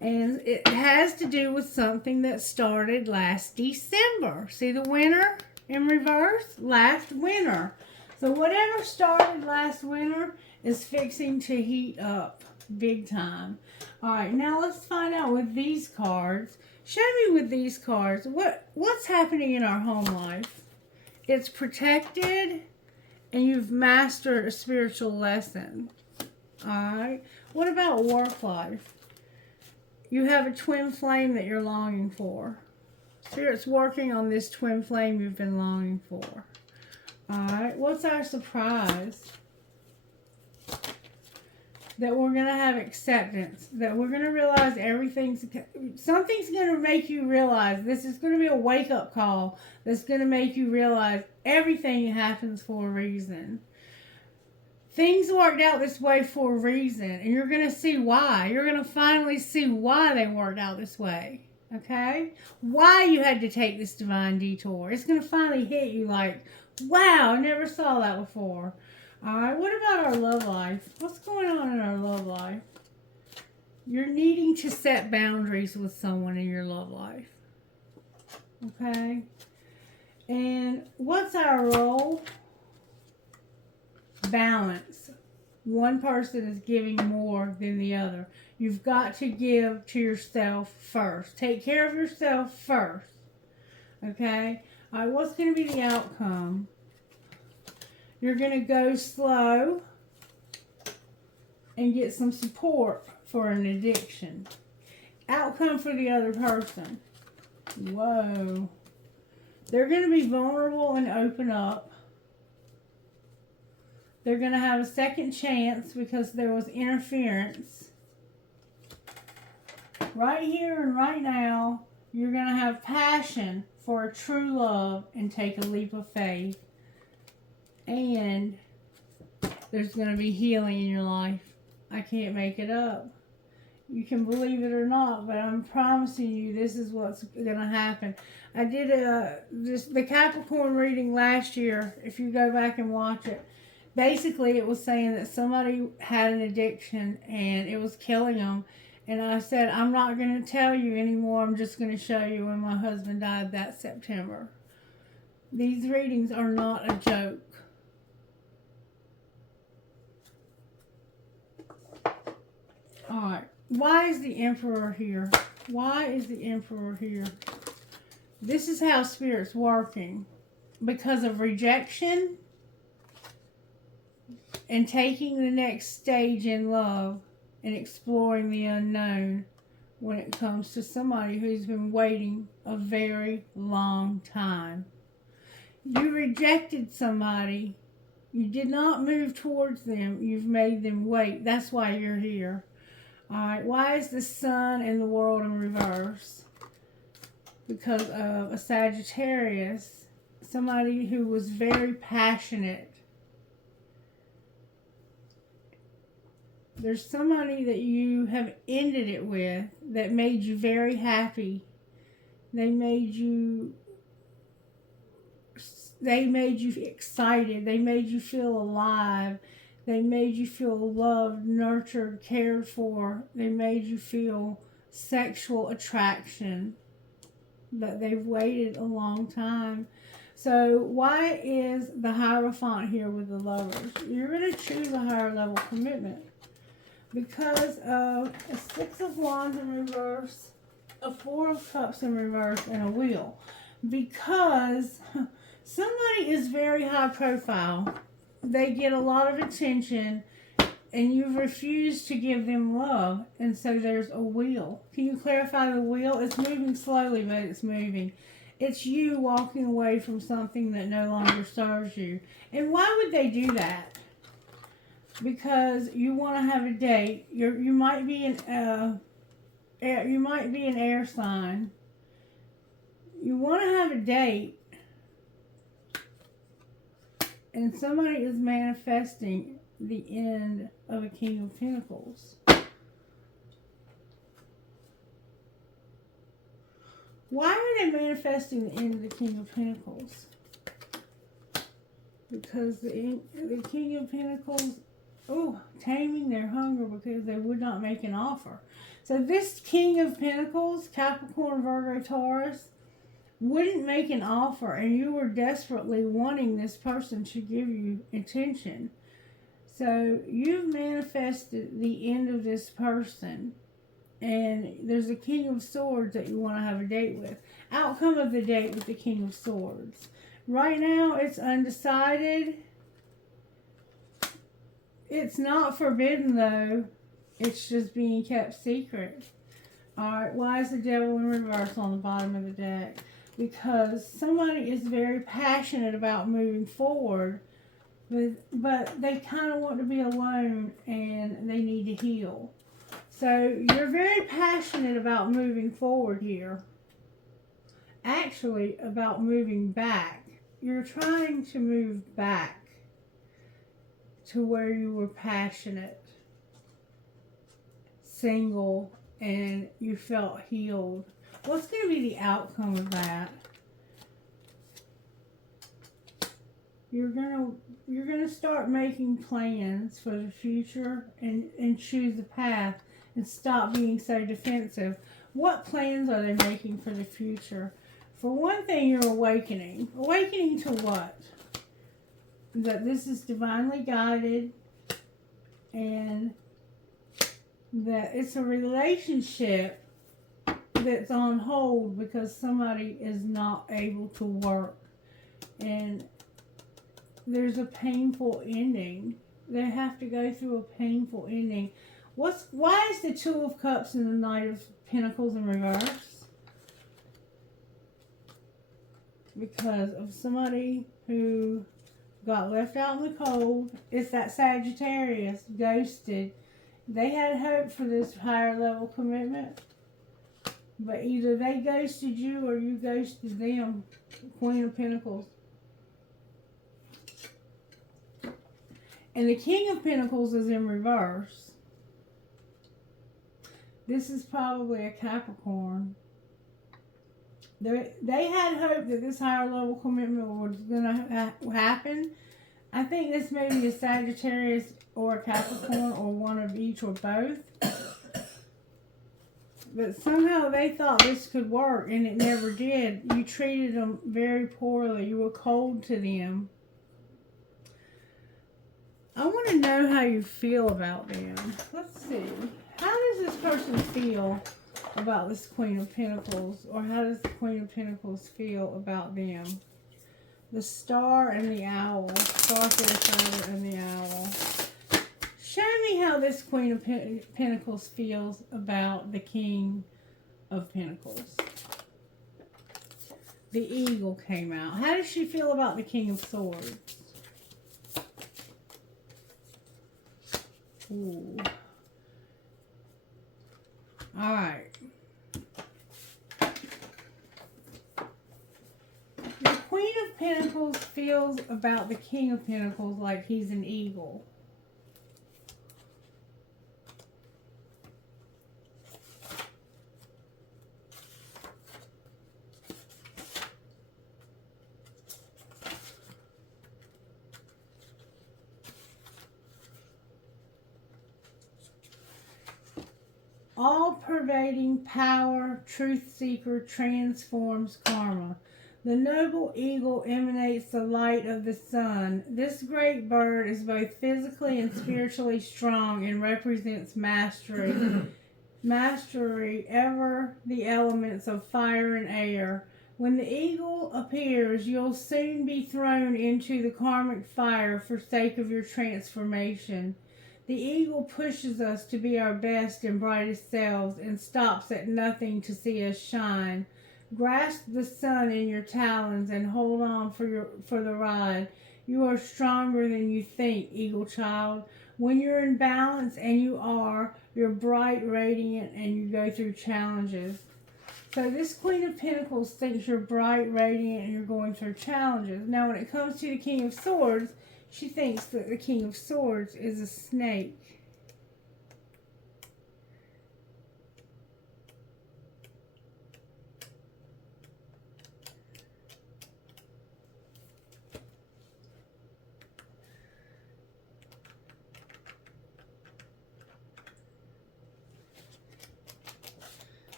And it has to do with something that started last December. See the winter in reverse? Last winter. So whatever started last winter is fixing to heat up big time. Alright, now let's find out with these cards. Show me with these cards what's happening in our home life. It's protected and you've mastered a spiritual lesson. Alright. What about work life? You have a twin flame that you're longing for. Spirit's working on this twin flame you've been longing for. Alright, what's our surprise? That we're going to have acceptance. That we're going to realize something's going to make you realize. This is going to be a wake-up call that's going to make you realize everything happens for a reason. Things worked out this way for a reason, and you're going to see why. You're going to finally see why they worked out this way. Okay? Why you had to take this divine detour. It's going to finally hit you like, wow, I never saw that before. Alright, what about our love life? What's going on in our love life? You're needing to set boundaries with someone in your love life. Okay? And what's our role? Balance. One person is giving more than the other. You've got to give to yourself first. Take care of yourself first. Okay? Alright, what's going to be the outcome? You're going to go slow and get some support for an addiction. Outcome for the other person. Whoa. They're going to be vulnerable and open up. They're going to have a second chance because there was interference. Right here and right now, you're going to have passion for a true love and take a leap of faith. And there's going to be healing in your life. I can't make it up. You can believe it or not, but I'm promising you this is what's going to happen. I did the Capricorn reading last year, if you go back and watch it. Basically, it was saying that somebody had an addiction and it was killing them. And I said, I'm not going to tell you anymore. I'm just going to show you when my husband died that September. These readings are not a joke. Alright, why is the Emperor here? Why is the Emperor here? This is how Spirit's working. because of rejection and taking the next stage in love and exploring the unknown when it comes to somebody who's been waiting a very long time. You rejected somebody. You did not move towards them. You've made them wait. That's why you're here. All right. Why is the sun and the world in reverse? Because of a Sagittarius, somebody who was very passionate. There's somebody that you have ended it with that made you very happy. They made you excited. They made you feel alive. They made you feel loved, nurtured, cared for. They made you feel sexual attraction. But they've waited a long time. So why is the Hierophant here with the Lovers? You're going to choose a higher level commitment because of a Six of Wands in reverse, a Four of Cups in reverse, and a Wheel. Because somebody is very high profile. They get a lot of attention and you've refused to give them love. And so there's a wheel. Can you clarify the wheel? It's moving slowly, but it's moving. It's you walking away from something that no longer serves you. And why would they do that? Because you want to have a date. You might be an air sign. You want to have a date. And somebody is manifesting the end of a King of Pentacles. Why are they manifesting the end of the King of Pentacles? Because the King of Pentacles, taming their hunger because they would not make an offer. So this King of Pentacles, Capricorn, Virgo, Taurus, wouldn't make an offer, and you were desperately wanting this person to give you attention. So you've manifested the end of this person, and there's a King of Swords that you want to have a date with. Outcome of the date with the King of Swords. Right now, it's undecided. It's not forbidden, though. It's just being kept secret. Alright, why is the Devil in reverse on the bottom of the deck? Because somebody is very passionate about moving forward, but they kind of want to be alone and they need to heal. So you're very passionate about moving forward here. Actually, about moving back. You're trying to move back to where you were passionate, single, and you felt healed. What's going to be the outcome of that? You're gonna start making plans for the future and choose a path and stop being so defensive. What plans are they making for the future? For one thing, you're awakening. Awakening to what? That this is divinely guided and that it's a relationship that's on hold because somebody is not able to work, and there's a painful ending. They have to go through a painful ending. Why is the Two of Cups and the Knight of Pentacles in reverse? Because of somebody who got left out in the cold. It's that Sagittarius, ghosted. They had hope for this higher level commitment, but either they ghosted you or you ghosted them. Queen of Pentacles. And the King of Pentacles is in reverse. This is probably a Capricorn. They had hope that this higher level commitment was going to happen. I think this may be a Sagittarius or a Capricorn or one of each or both. But somehow they thought this could work and it never did. You treated them very poorly. You were cold to them. I want to know how you feel about them. Let's see. How does this person feel about this Queen of Pentacles? Or how does the Queen of Pentacles feel about them? The Star and the Owl. Star, Feather, and the Owl. Show me how this Queen of Pentacles feels about the King of Pentacles. The Eagle came out. How does she feel about the King of Swords? Ooh. All right. The Queen of Pentacles feels about the King of Pentacles like he's an eagle. All-pervading power, truth seeker, transforms karma. The noble eagle emanates the light of the sun. This great bird is both physically and spiritually strong and represents mastery. Mastery, ever the elements of fire and air. When the eagle appears, you'll soon be thrown into the karmic fire for sake of your transformation. The eagle pushes us to be our best and brightest selves and stops at nothing to see us shine. Grasp the sun in your talons and hold on for the ride. You are stronger than you think, eagle child. When you're in balance, and you're bright, radiant, and you go through challenges. So this Queen of Pentacles thinks you're bright, radiant, and you're going through challenges. Now when it comes to the King of Swords, she thinks that the King of Swords is a snake.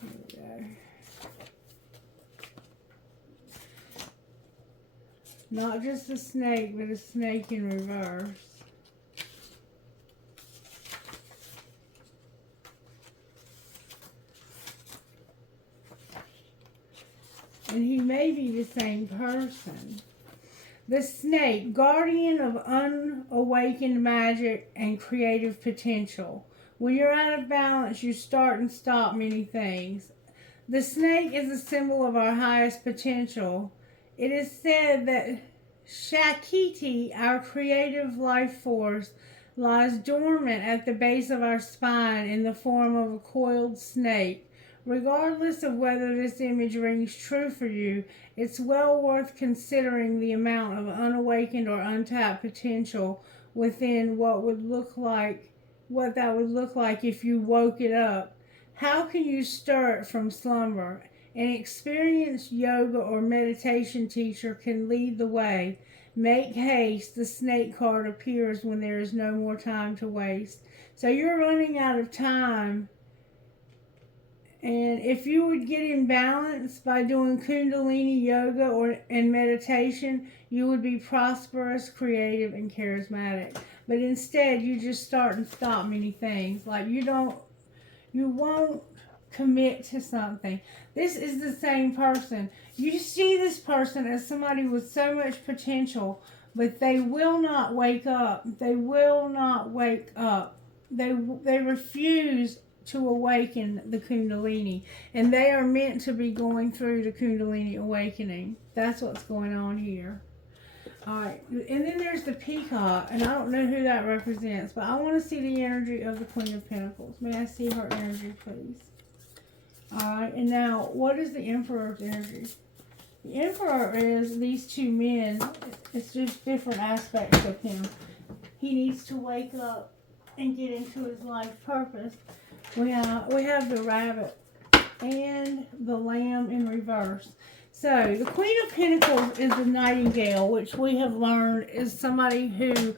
There we go. Not just a snake, but a snake in reverse. And he may be the same person. The snake, guardian of unawakened magic and creative potential. When you're out of balance, you start and stop many things. The snake is a symbol of our highest potential. It is said that Shakti, our creative life force, lies dormant at the base of our spine in the form of a coiled snake. Regardless of whether this image rings true for you, it's well worth considering the amount of unawakened or untapped potential within what that would look like if you woke it up. How can you stir it from slumber? An experienced yoga or meditation teacher can lead the way. Make haste, the snake card appears when there is no more time to waste. So you're running out of time. And if you would get in balance by doing Kundalini yoga and meditation, you would be prosperous, creative, and charismatic. But instead, you just start and stop many things. Like you won't commit to something. This is the same person. You see this person as somebody with so much potential, but they will not wake up. They will not wake up. They refuse to awaken the Kundalini, and they are meant to be going through the Kundalini awakening. That's what's going on here. Alright, and then there's the peacock, and I don't know who that represents, but I want to see the energy of the Queen of Pentacles. May I see her energy, please? Alright, and now, what is the Emperor's energy? The Emperor is these two men. It's just different aspects of him. He needs to wake up and get into his life purpose. We have the rabbit and the lamb in reverse. So, the Queen of Pentacles is the nightingale, which we have learned is somebody who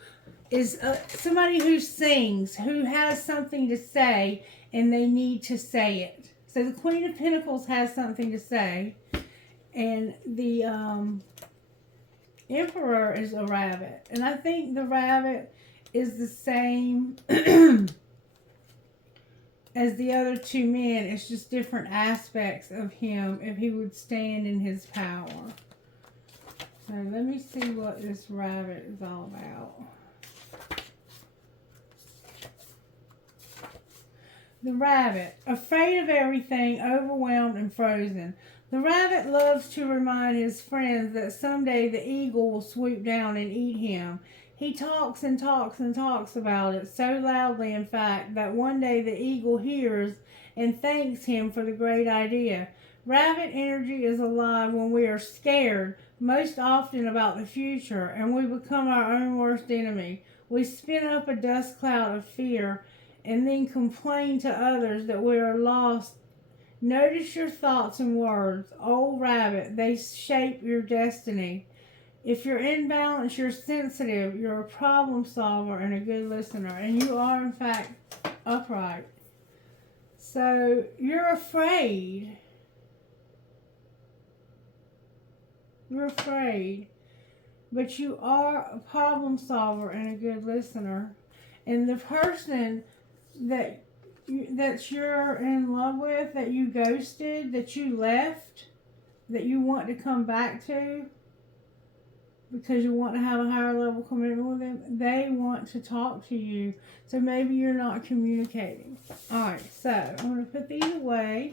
sings, who has something to say, and they need to say it. So, the Queen of Pentacles has something to say, and the Emperor is a rabbit. And I think the rabbit is the same as the other two men. It's just different aspects of him if he would stand in his power. So let me see what this rabbit is all about. The rabbit, afraid of everything, overwhelmed and frozen. The rabbit loves to remind his friends that someday the eagle will swoop down and eat him. He talks and talks and talks about it, so loudly in fact, that one day the eagle hears and thanks him for the great idea. Rabbit energy is alive when we are scared, most often about the future, and we become our own worst enemy. We spin up a dust cloud of fear and then complain to others that we are lost. Notice your thoughts and words. Old rabbit, they shape your destiny. If you're in balance, you're sensitive, you're a problem solver and a good listener, and you are in fact upright. So you're afraid. You're afraid, but you are a problem solver and a good listener. And the person that you're in love with, that you ghosted, that you left, that you want to come back to because you want to have a higher level commitment with them, they want to talk to you. So maybe you're not communicating. Alright, so I'm going to put these away.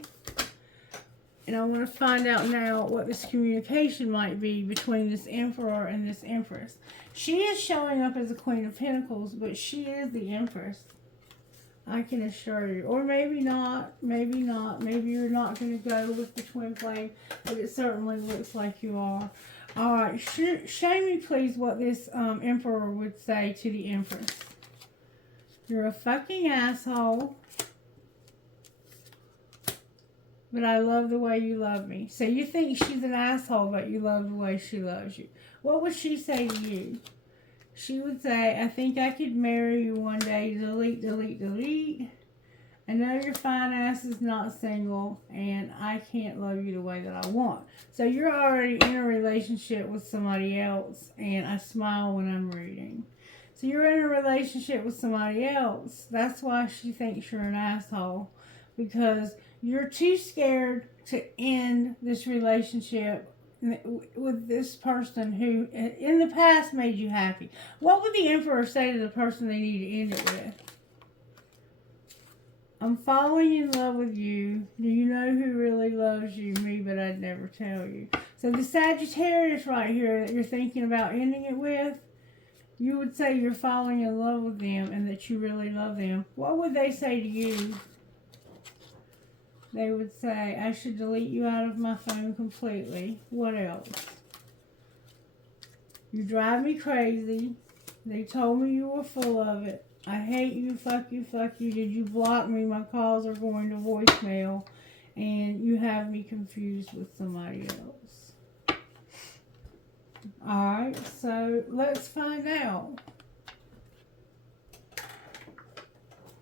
And I want to find out now what this communication might be between this Emperor and this Empress. She is showing up as a Queen of Pentacles, but she is the Empress. I can assure you. Or maybe not. Maybe not. Maybe you're not going to go with the twin flame, but it certainly looks like you are. Alright, show me please what this Emperor would say to the Empress. You're a fucking asshole. But I love the way you love me. So you think she's an asshole, but you love the way she loves you. What would she say to you? She would say, I think I could marry you one day. Delete, delete, delete. I know your fine ass is not single, and I can't love you the way that I want. So you're already in a relationship with somebody else, and I smile when I'm reading. So you're in a relationship with somebody else. That's why she thinks you're an asshole. Because you're too scared to end this relationship with this person who in the past made you happy. What would the Emperor say to the person they need to end it with? I'm falling in love with you. Do you know who really loves you? Me, but I'd never tell you. So the Sagittarius right here that you're thinking about ending it with, you would say you're falling in love with them and that you really love them. What would they say to you? They would say, I should delete you out of my phone completely. What else? You drive me crazy. They told me you were full of it. I hate you, fuck you, fuck you. Did you block me? My calls are going to voicemail. And you have me confused with somebody else. Alright, so let's find out.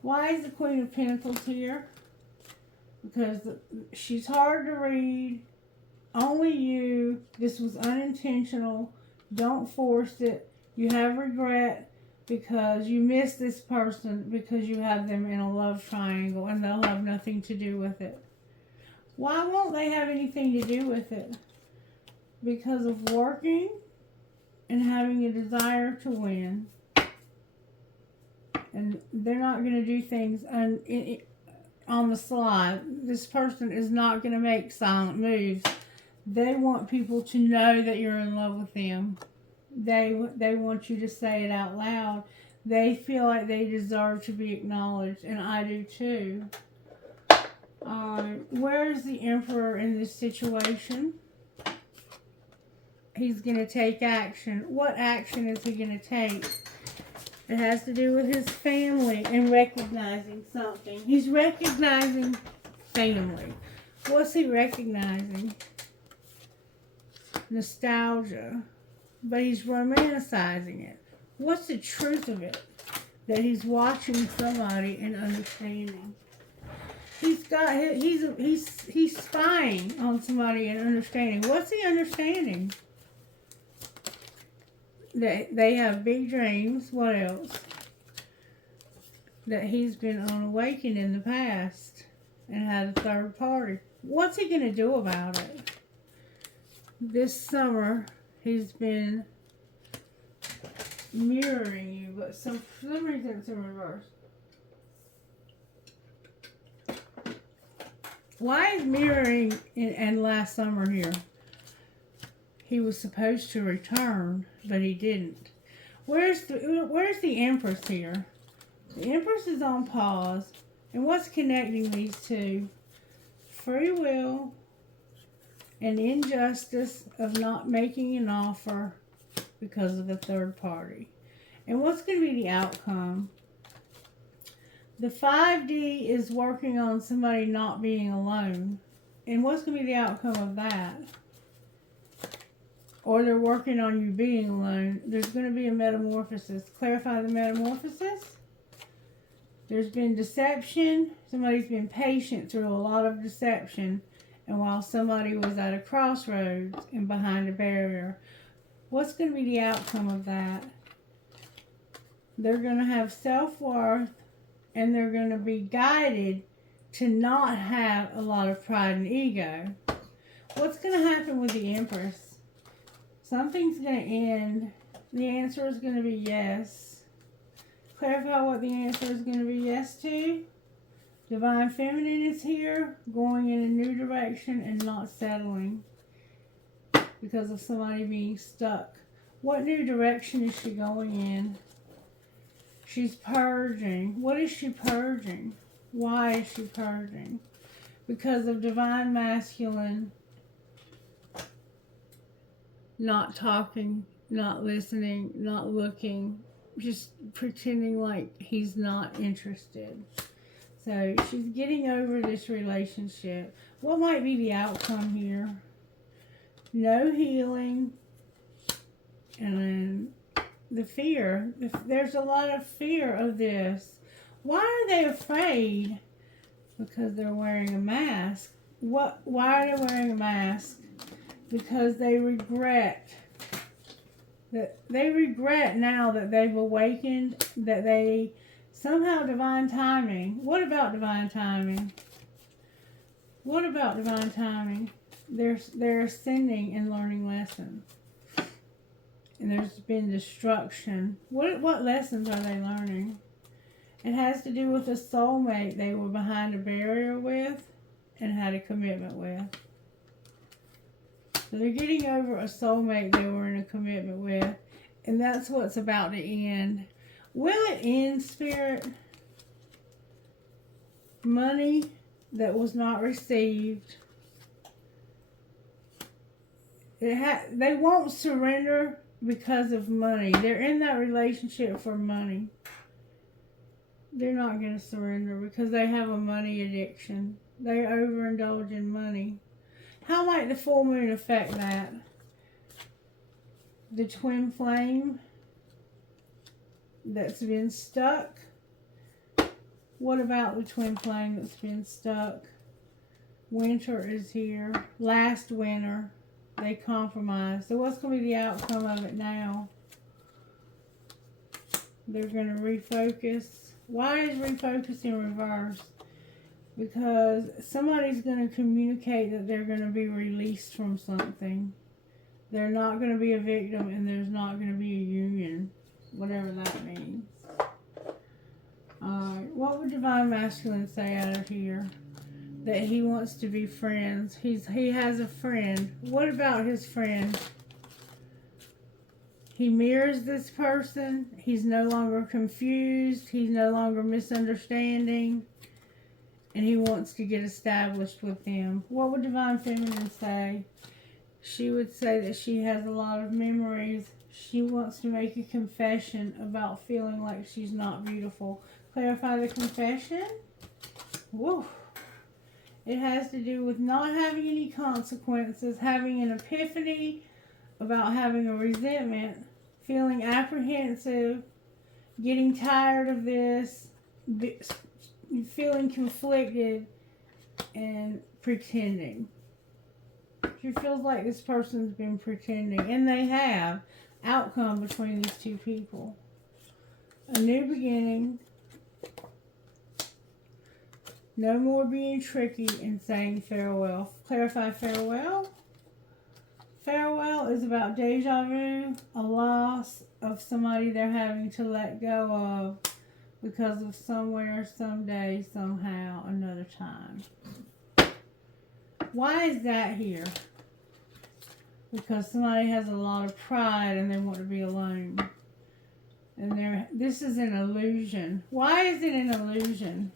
Why is the Queen of Pentacles here? Because she's hard to read. Only you. This was unintentional. Don't force it. You have regret because you miss this person because you have them in a love triangle and they'll have nothing to do with it. Why won't they have anything to do with it? Because of working and having a desire to win. And they're not going to do things on the slide. This person is not going to make silent moves. They want people to know that you're in love with them. They want you to say it out loud. They feel like they deserve to be acknowledged, and I do too. Where is the Emperor in this situation? He's going to take action. What action is he going to take? It has to do with his family and recognizing something. He's recognizing family. What's he recognizing? Nostalgia. But he's romanticizing it. What's the truth of it? That he's watching somebody and understanding. He's spying on somebody and understanding. What's he understanding? That they have big dreams. What else? That he's been unawakened in the past and had a third party. What's he going to do about it? This summer, He's been mirroring you, but for some reason it's in reverse. Why is mirroring and last summer here? He was supposed to return, but he didn't. Where's the Empress here? The Empress is on pause. And what's connecting these two? Free will and injustice of not making an offer because of a third party. And what's going to be the outcome? The 5D is working on somebody not being alone. And what's going to be the outcome of that? Or they're working on you being alone. There's going to be a metamorphosis. Clarify the metamorphosis. There's been deception. Somebody's been patient through a lot of deception. And while somebody was at a crossroads and behind a barrier, what's going to be the outcome of that? They're going to have self-worth, and they're going to be guided to not have a lot of pride and ego. What's going to happen with the Empress? Something's going to end. The answer is going to be yes. Clarify what the answer is going to be yes to. Divine Feminine is here, going in a new direction and not settling because of somebody being stuck. What new direction is she going in? She's purging. What is she purging? Why is she purging? Because of Divine Masculine not talking, not listening, not looking, just pretending like he's not interested. So she's getting over this relationship. What might be the outcome here? No healing. And the fear. There's a lot of fear of this. Why are they afraid? Because they're wearing a mask. Why are they wearing a mask? Because they regret. They regret now that they've awakened, that they somehow divine timing. What about divine timing? What about divine timing? They're ascending and learning lessons. And there's been destruction. What lessons are they learning? It has to do with a soulmate they were behind a barrier with and had a commitment with. So they're getting over a soulmate they were in a commitment with. And that's what's about to end. Will it end, Spirit? Money that was not received. They won't surrender because of money. They're in that relationship for money. They're not going to surrender because they have a money addiction. They overindulge in money. How might the full moon affect that? The twin flame that's been stuck. What about the twin flame that's been stuck? Winter is here. Last winter, they compromised. So what's going to be the outcome of it now? They're going to refocus. Why is refocus in reverse? Because somebody's going to communicate that they're going to be released from something. They're not going to be a victim, and there's not going to be a union. Whatever that means. Alright, what would Divine Masculine say out of here? That he wants to be friends. He has a friend. What about his friend? He mirrors this person. He's no longer confused. He's no longer misunderstanding. And he wants to get established with them. What would Divine Feminine say? She would say that she has a lot of memories. She wants to make a confession about feeling like she's not beautiful. Clarify the confession. Woo. It has to do with not having any consequences, having an epiphany about having a resentment, feeling apprehensive, getting tired of this, feeling conflicted, and pretending. She feels like this person's been pretending, and they have. Outcome between these two people. A new beginning. No more being tricky and saying farewell. Clarify farewell. Farewell is about deja vu, a loss of somebody they're having to let go of because of somewhere, someday, somehow, another time. Why is that here? Because somebody has a lot of pride and they want to be alone. And this is an illusion. Why is it an illusion?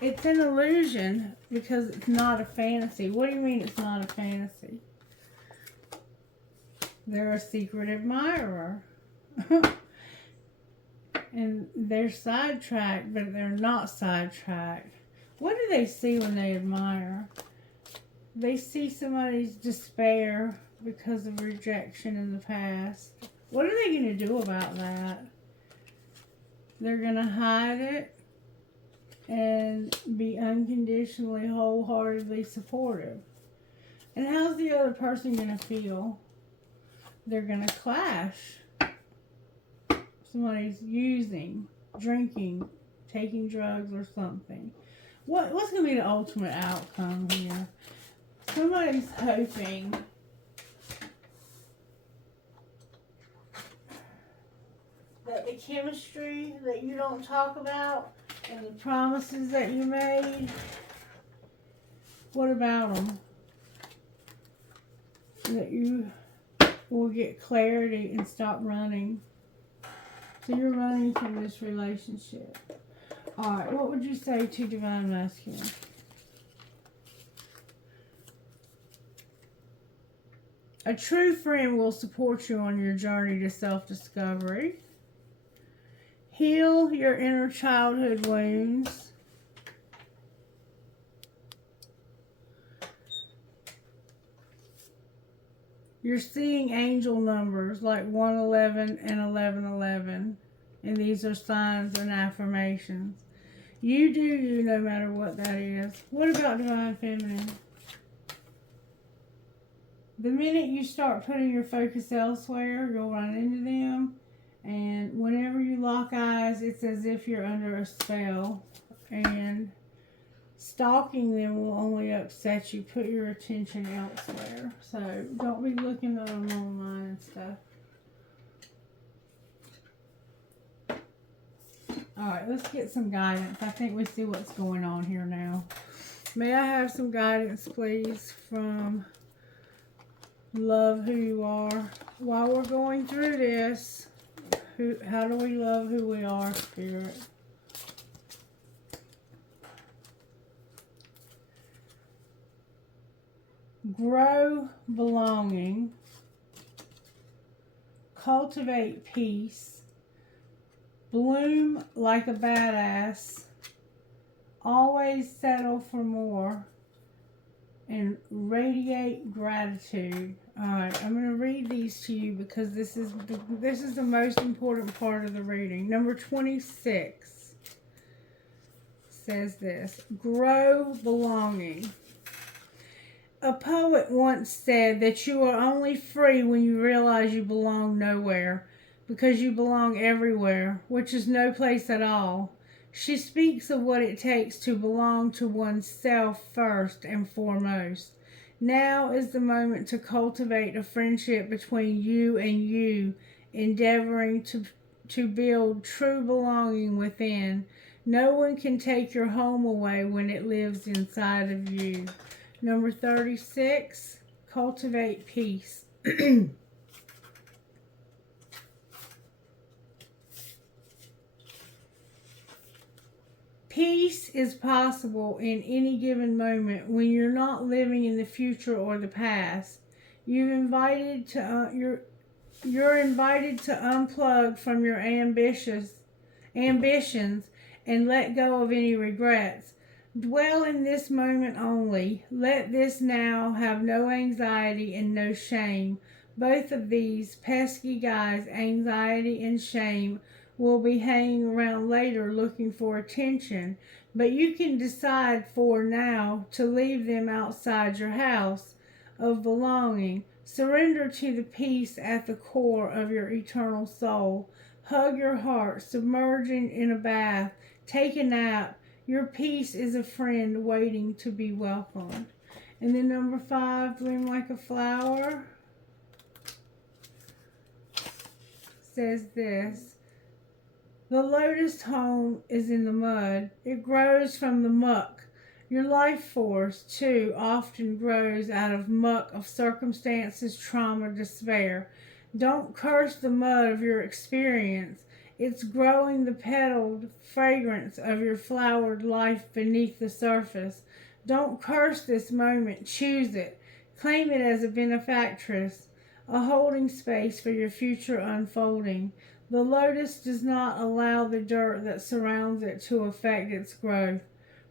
It's an illusion because it's not a fantasy. What do you mean it's not a fantasy? They're a secret admirer. And they're sidetracked, but they're not sidetracked. What do they see when they admire? They see somebody's despair because of rejection in the past. What are they going to do about that? They're going to hide it and be unconditionally, wholeheartedly supportive. And how's the other person going to feel? They're going to clash. Somebody's using, drinking, taking drugs or something. What's going to be the ultimate outcome here? Somebody's hoping that the chemistry that you don't talk about and the promises that you made, what about them? That you will get clarity and stop running. So you're running from this relationship. Alright, what would you say to Divine Masculine? A true friend will support you on your journey to self-discovery. Heal your inner childhood wounds. You're seeing angel numbers like 111 and 1111. And these are signs and affirmations. You do you no matter what that is. What about Divine Feminine? The minute you start putting your focus elsewhere, you'll run into them. And whenever you lock eyes, it's as if you're under a spell. And stalking them will only upset you. Put your attention elsewhere. So don't be looking at them online and stuff. Alright, let's get some guidance. I think we see what's going on here now. May I have some guidance, please, from Love Who You Are? While we're going through this, how do we love who we are, Spirit? Grow belonging. Cultivate peace. Bloom like a badass. Always settle for more. And radiate gratitude. Alright, I'm going to read these to you because this is the most important part of the reading. Number 26 says this. Grow belonging. A poet once said that you are only free when you realize you belong nowhere, because you belong everywhere, which is no place at all. She speaks of what it takes to belong to oneself first and foremost. Now is the moment to cultivate a friendship between you and you, endeavoring to build true belonging within. No one can take your home away when it lives inside of you. Number 36, cultivate peace. Peace is possible in any given moment when you're not living in the future or the past. You're invited to unplug from your ambitions and let go of any regrets. Dwell in this moment only. Let this now have no anxiety and no shame. Both of these pesky guys, anxiety and shame, will be hanging around later looking for attention, but you can decide for now to leave them outside your house of belonging. Surrender to the peace at the core of your eternal soul. Hug your heart, submerge in a bath, take a nap, Your peace is a friend waiting to be welcomed. And then number 5, bloom like a flower, says this. The lotus home is in the mud. It grows from the muck. Your life force, too, often grows out of muck of circumstances, trauma, despair. Don't curse the mud of your experience. It's growing the petaled fragrance of your flowered life beneath the surface. Don't curse this moment. Choose it. Claim it as a benefactress, a holding space for your future unfolding. The lotus does not allow the dirt that surrounds it to affect its growth.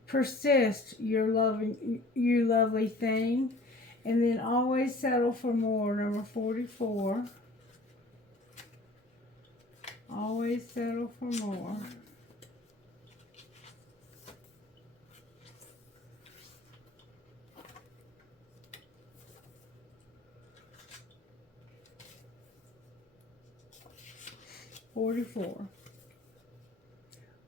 Persist, you lovely thing. And then always settle for more, number 44. Always settle for more.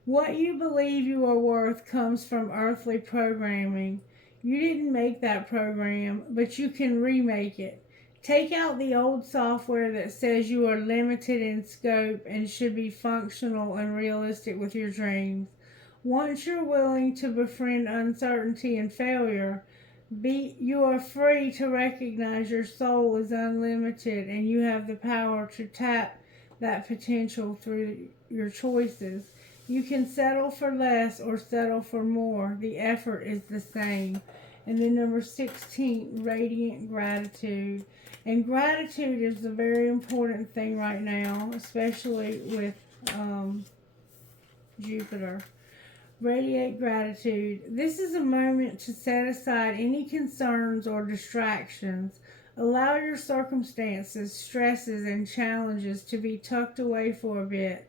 What you believe you are worth comes from earthly programming. You didn't make that program, but you can remake it. Take out the old software that says you are limited in scope and should be functional and realistic with your dreams. Once you're willing to befriend uncertainty and failure, you are free to recognize your soul is unlimited and you have the power to tap that potential through your choices. You can settle for less or settle for more. The effort is the same. And then number 16, radiant gratitude. And gratitude is a very important thing right now, especially with Jupiter. Radiate gratitude. This is a moment to set aside any concerns or distractions. Allow your circumstances, stresses, and challenges to be tucked away for a bit.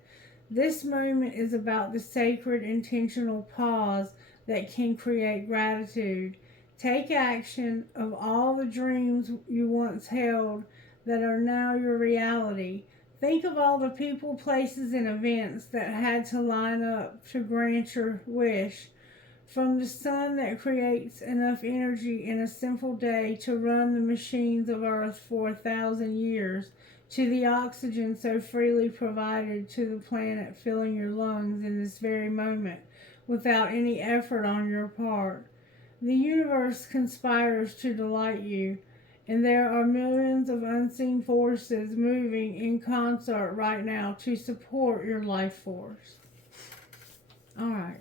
This moment is about the sacred, intentional pause that can create gratitude. Take action of all the dreams you once held that are now your reality. Think of all the people, places, and events that had to line up to grant your wish. From the sun that creates enough energy in a simple day to run the machines of Earth for 1,000 years, to the oxygen so freely provided to the planet filling your lungs in this very moment without any effort on your part. The universe conspires to delight you, and there are millions of unseen forces moving in concert right now to support your life force. All right.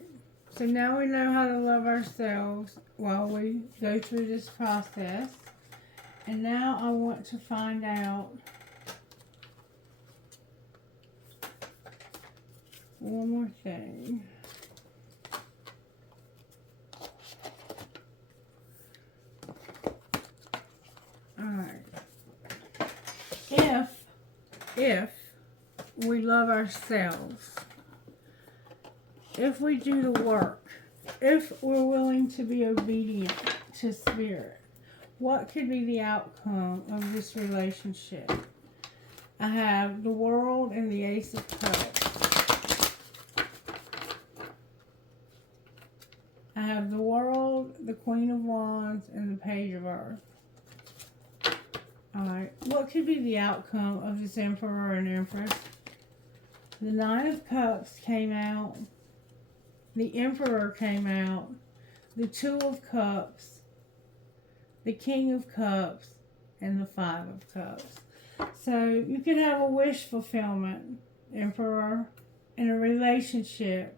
So now we know how to love ourselves while we go through this process. And now I want to find out one more thing. Alright. If we love ourselves, if we do the work, if we're willing to be obedient to Spirit, what could be the outcome of this relationship? I have the World and the Ace of Cups. I have the World, the Queen of Wands, and the Page of Earth. Alright, what could be the outcome of this Emperor and Empress? The Nine of Cups came out. The Emperor came out. The Two of Cups. The King of Cups. And the Five of Cups. So you could have a wish fulfillment, Emperor, in a relationship.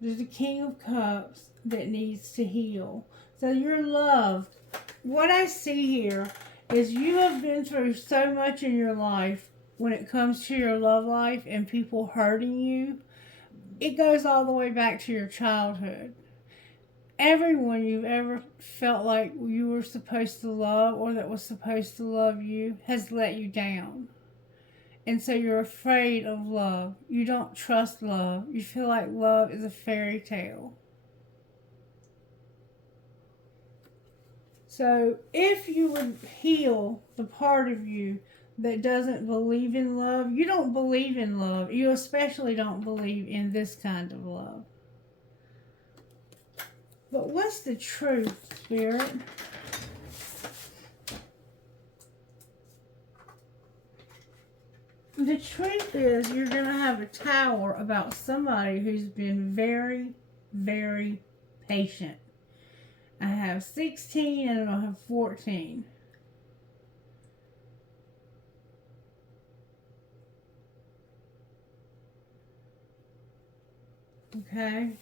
There's a King of Cups that needs to heal. So you're loved. What I see here is you have been through so much in your life when it comes to your love life and people hurting you. It goes all the way back to your childhood. Everyone you've ever felt like you were supposed to love or that was supposed to love you has let you down. And so you're afraid of love. You don't trust love. You feel like love is a fairy tale. So if you would heal the part of you that doesn't believe in love, you don't believe in love. You especially don't believe in this kind of love. But what's the truth, Spirit? The truth is you're going to have a tower about somebody who's been very, very patient. I have 16 and I have 14. Okay.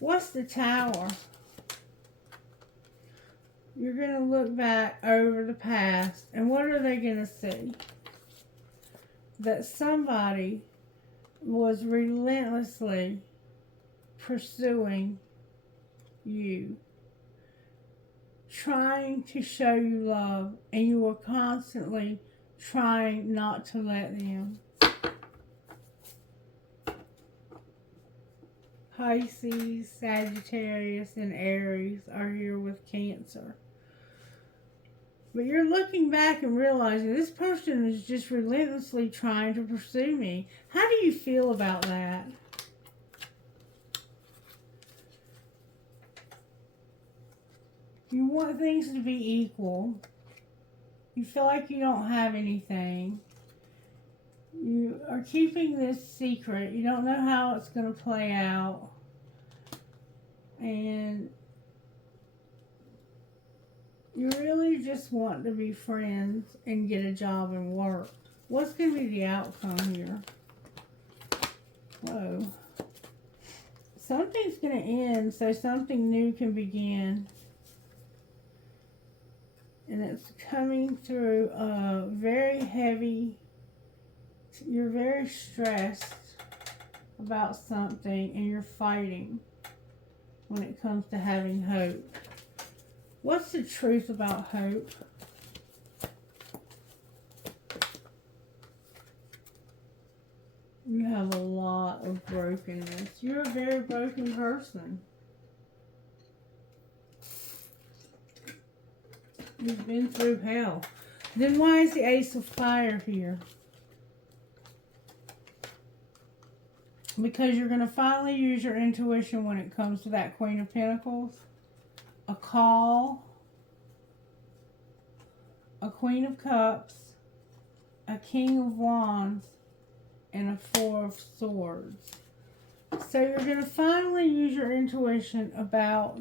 What's the tower? You're going to look back over the past, and what are they going to see? That somebody was relentlessly pursuing you, trying to show you love, and you were constantly trying not to let them. Pisces, Sagittarius, and Aries are here with Cancer. But you're looking back and realizing this person is just relentlessly trying to pursue me. How do you feel about that? You want things to be equal. You feel like you don't have anything. You are keeping this secret. You don't know how it's going to play out. And you really just want to be friends and get a job and work. What's going to be the outcome here? Whoa. Something's going to end so something new can begin. And it's coming through a very heavy, you're very stressed about something and you're fighting when it comes to having hope. What's the truth about hope? You have a lot of brokenness. You're a very broken person. You've been through hell. Then why is the Ace of Fire here? Because you're going to finally use your intuition when it comes to that Queen of Pentacles. A call. A Queen of Cups. A King of Wands. And a Four of Swords. So you're going to finally use your intuition about,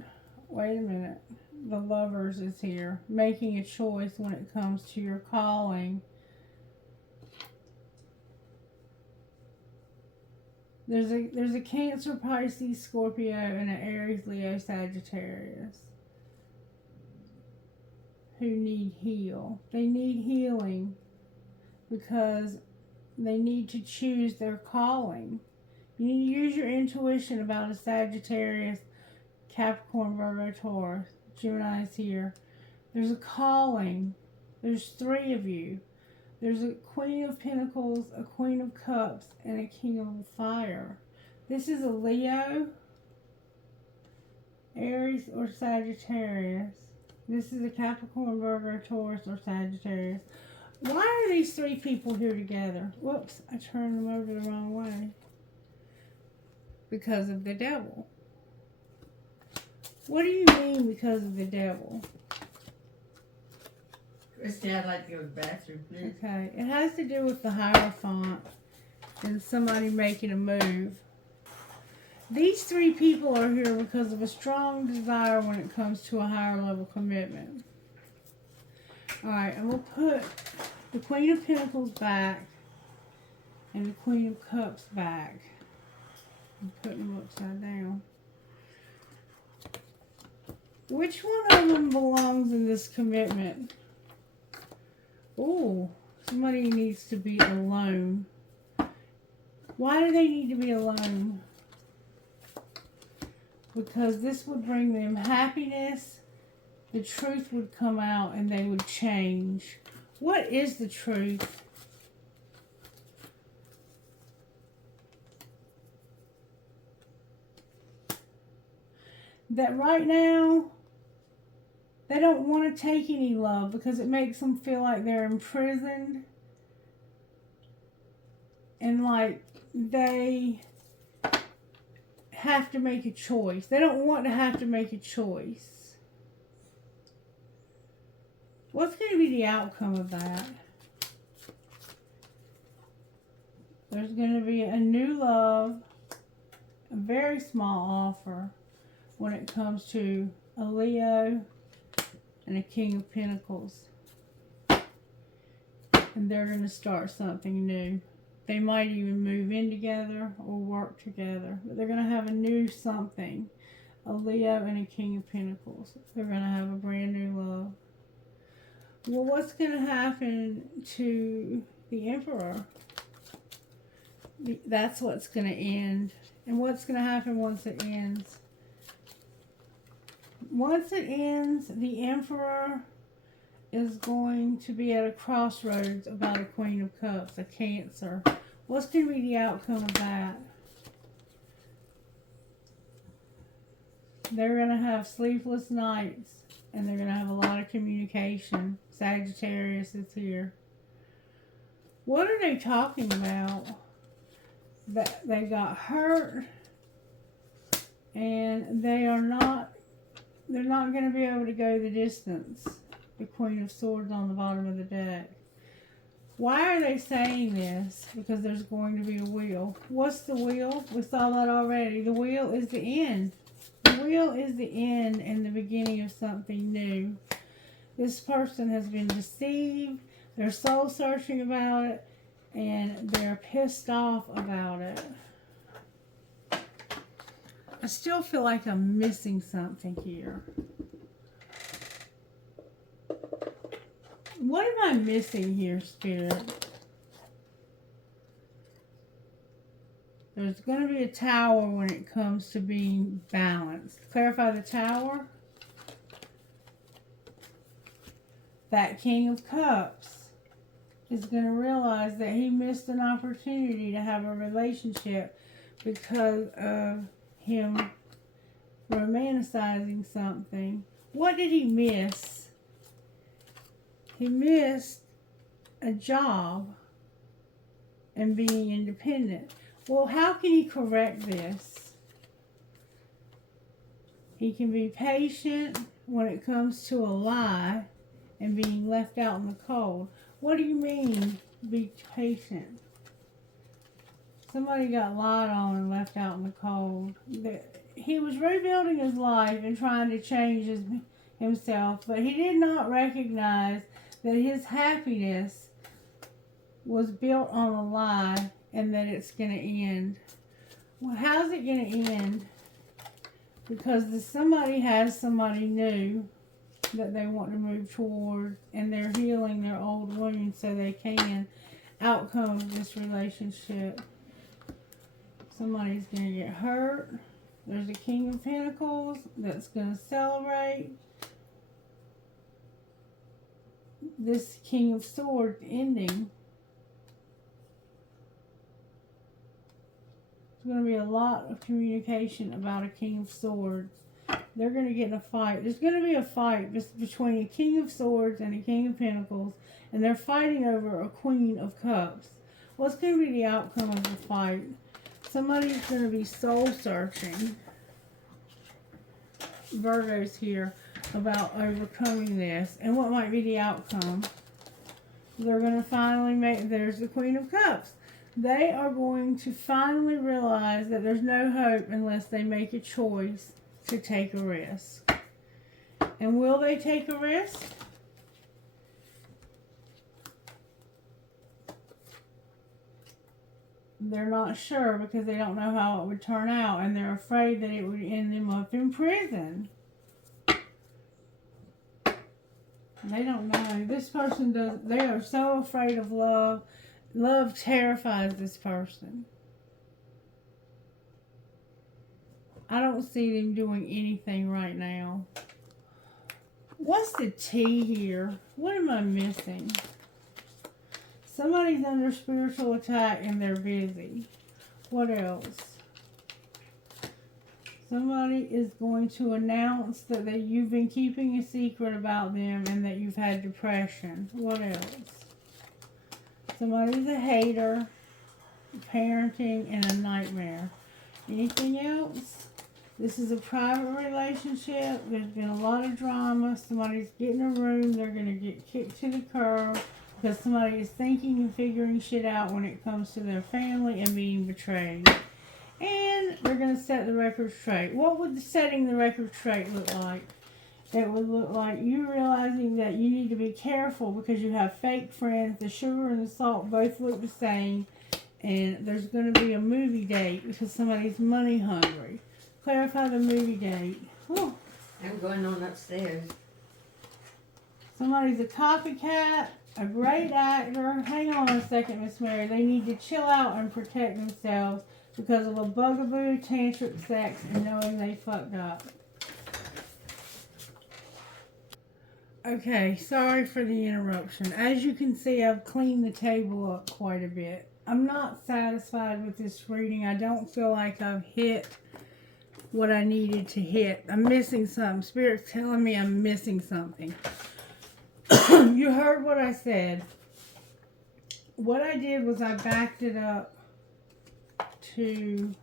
wait a minute, the Lovers is here. Making a choice when it comes to your calling. There's a Cancer, Pisces, Scorpio, and an Aries, Leo, Sagittarius who need heal. They need healing because they need to choose their calling. You need to use your intuition about a Sagittarius, Capricorn, Virgo, Taurus. Gemini is here. There's a calling. There's 3 of you. There's a Queen of Pentacles, a Queen of Cups, and a King of Fire. This is a Leo, Aries, or Sagittarius. This is a Capricorn, Virgo, Taurus, or Sagittarius. Why are these 3 people here together? Whoops, I turned them over the wrong way. Because of the devil. What do you mean because of the devil? Christy, I'd like to go to the bathroom, please. Okay, it has to do with the Hierophant and somebody making a move. These 3 people are here because of a strong desire when it comes to a higher level commitment. Alright, I'm going to put the Queen of Pentacles back and the Queen of Cups back. I'm putting them upside down. Which one of them belongs in this commitment? Oh, somebody needs to be alone. Why do they need to be alone? Because this would bring them happiness. The truth would come out and they would change. What is the truth? That right now, they don't want to take any love because it makes them feel like they're imprisoned. And like they have to make a choice. They don't want to have to make a choice. What's going to be the outcome of that? There's going to be a new love, a very small offer when it comes to a Leo and a King of Pentacles. And they're going to start something new. They might even move in together or work together. But they're going to have a new something. A Leo and a King of Pentacles. They're going to have a brand new love. Well, what's going to happen to the Emperor? That's what's going to end. And what's going to happen once it ends? Once it ends, the Emperor is going to be at a crossroads about a Queen of Cups, a Cancer. What's going to be the outcome of that? They're going to have sleepless nights, and they're going to have a lot of communication. Sagittarius is here. What are they talking about? That they got hurt, and they're not going to be able to go the distance. The Queen of Swords on the bottom of the deck. Why are they saying this? Because there's going to be a wheel. What's the wheel? We saw that already. The wheel is the end. The wheel is the end and the beginning of something new. This person has been deceived. They're soul searching about it. And they're pissed off about it. I still feel like I'm missing something here. What am I missing here, Spirit? There's going to be a tower when it comes to being balanced. Clarify the tower. That King of Cups is going to realize that he missed an opportunity to have a relationship because of him romanticizing something. What did he miss? He missed a job and being independent. Well, how can he correct this? He can be patient when it comes to a lie and being left out in the cold. What do you mean, be patient? Somebody got lied on and left out in the cold. He was rebuilding his life and trying to change himself, but he did not recognize that his happiness was built on a lie and that it's going to end. Well, how's it going to end? Because somebody has somebody new that they want to move toward, and they're healing their old wounds so they can outcome this relationship. Somebody's going to get hurt. There's a King of Pentacles that's going to celebrate. This King of Swords ending. There's going to be a lot of communication about a King of Swords. They're going to get in a fight. There's going to be a fight between a King of Swords and a King of Pentacles, and they're fighting over a Queen of Cups. What's going to be the outcome of the fight? Somebody's going to be soul searching. Virgo's here about overcoming this. And what might be the outcome? They're going to finally there's the Queen of Cups. They are going to finally realize that there's no hope unless they make a choice to take a risk. And will they take a risk? They're not sure because they don't know how it would turn out, and they're afraid that it would end them up in prison. They don't know. This person they are so afraid of love. Love terrifies this person. I don't see them doing anything right now. What's the T here? What am I missing? Somebody's under spiritual attack and they're busy. What else? Somebody is going to announce that you've been keeping a secret about them and that you've had depression. What else? Somebody's a hater, parenting, and a nightmare. Anything else? This is a private relationship. There's been a lot of drama. Somebody's getting a room. They're going to get kicked to the curb because somebody is thinking and figuring shit out when it comes to their family and being betrayed. And they're going to set the record straight. What would setting the record straight look like? It would look like you realizing that you need to be careful because you have fake friends. The sugar and the salt both look the same. And there's going to be a movie date because somebody's money hungry. Clarify the movie date. Whew. I'm going on upstairs. Somebody's a copycat, a great actor. Hang on a second, Miss Mary. They need to chill out and protect themselves because of a bugaboo, tantric sex, and knowing they fucked up. Okay, sorry for the interruption. As you can see, I've cleaned the table up quite a bit. I'm not satisfied with this reading. I don't feel like I've hit what I needed to hit. I'm missing something. Spirit's telling me I'm missing something. You heard what I said. What I did was I backed it up to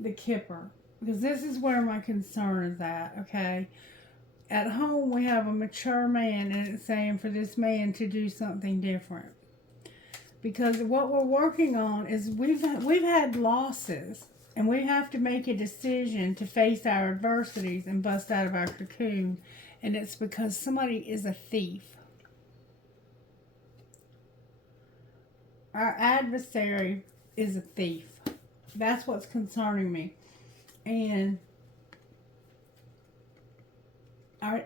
the Kipper. Because this is where my concern is at, okay? At home, we have a mature man, and it's saying for this man to do something different. Because what we're working on is we've had losses, and we have to make a decision to face our adversities and bust out of our cocoon. And it's because somebody is a thief. Our adversary is a thief. That's what's concerning me. And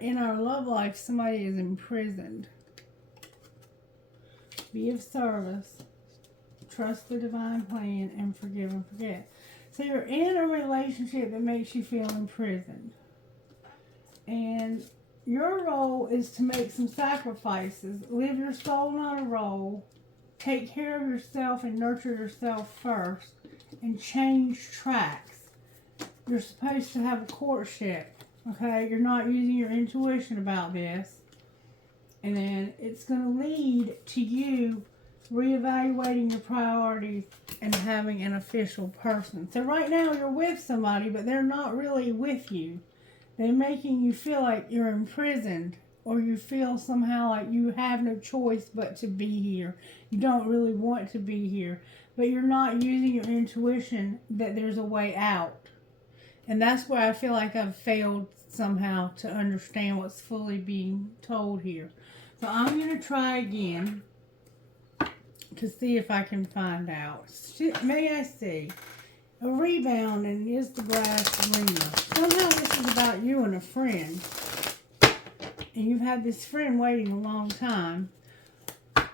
in our love life, somebody is imprisoned. Be of service. Trust the divine plan and forgive and forget. So you're in a relationship that makes you feel imprisoned. And your role is to make some sacrifices. Live your soul on a roll. Take care of yourself and nurture yourself first. And change tracks. You're supposed to have a courtship. Okay? You're not using your intuition about this. And then it's going to lead to you reevaluating your priorities and having an official person. So right now you're with somebody, but they're not really with you. They're making you feel like you're imprisoned, or you feel somehow like you have no choice but to be here. You don't really want to be here, but you're not using your intuition that there's a way out. And that's where I feel like I've failed somehow to understand what's fully being told here. So I'm going to try again to see if I can find out. May I see? A rebound, and is the grass greener? Somehow this is about you and a friend. And you've had this friend waiting a long time.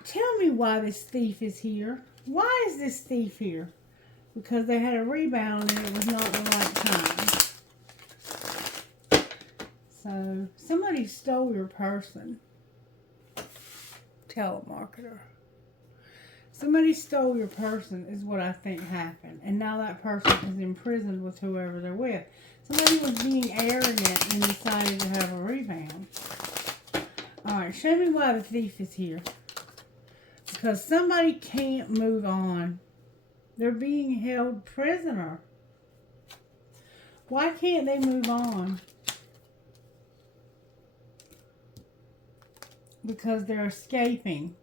Tell me why this thief is here. Why is this thief here? Because they had a rebound and it was not the right time. So somebody stole your person. Telemarketer. Somebody stole your person is what I think happened. And now that person is imprisoned with whoever they're with. Somebody was being arrogant and decided to have a rebound. Alright, show me why the thief is here. Because somebody can't move on. They're being held prisoner. Why can't they move on? Because they're escaping.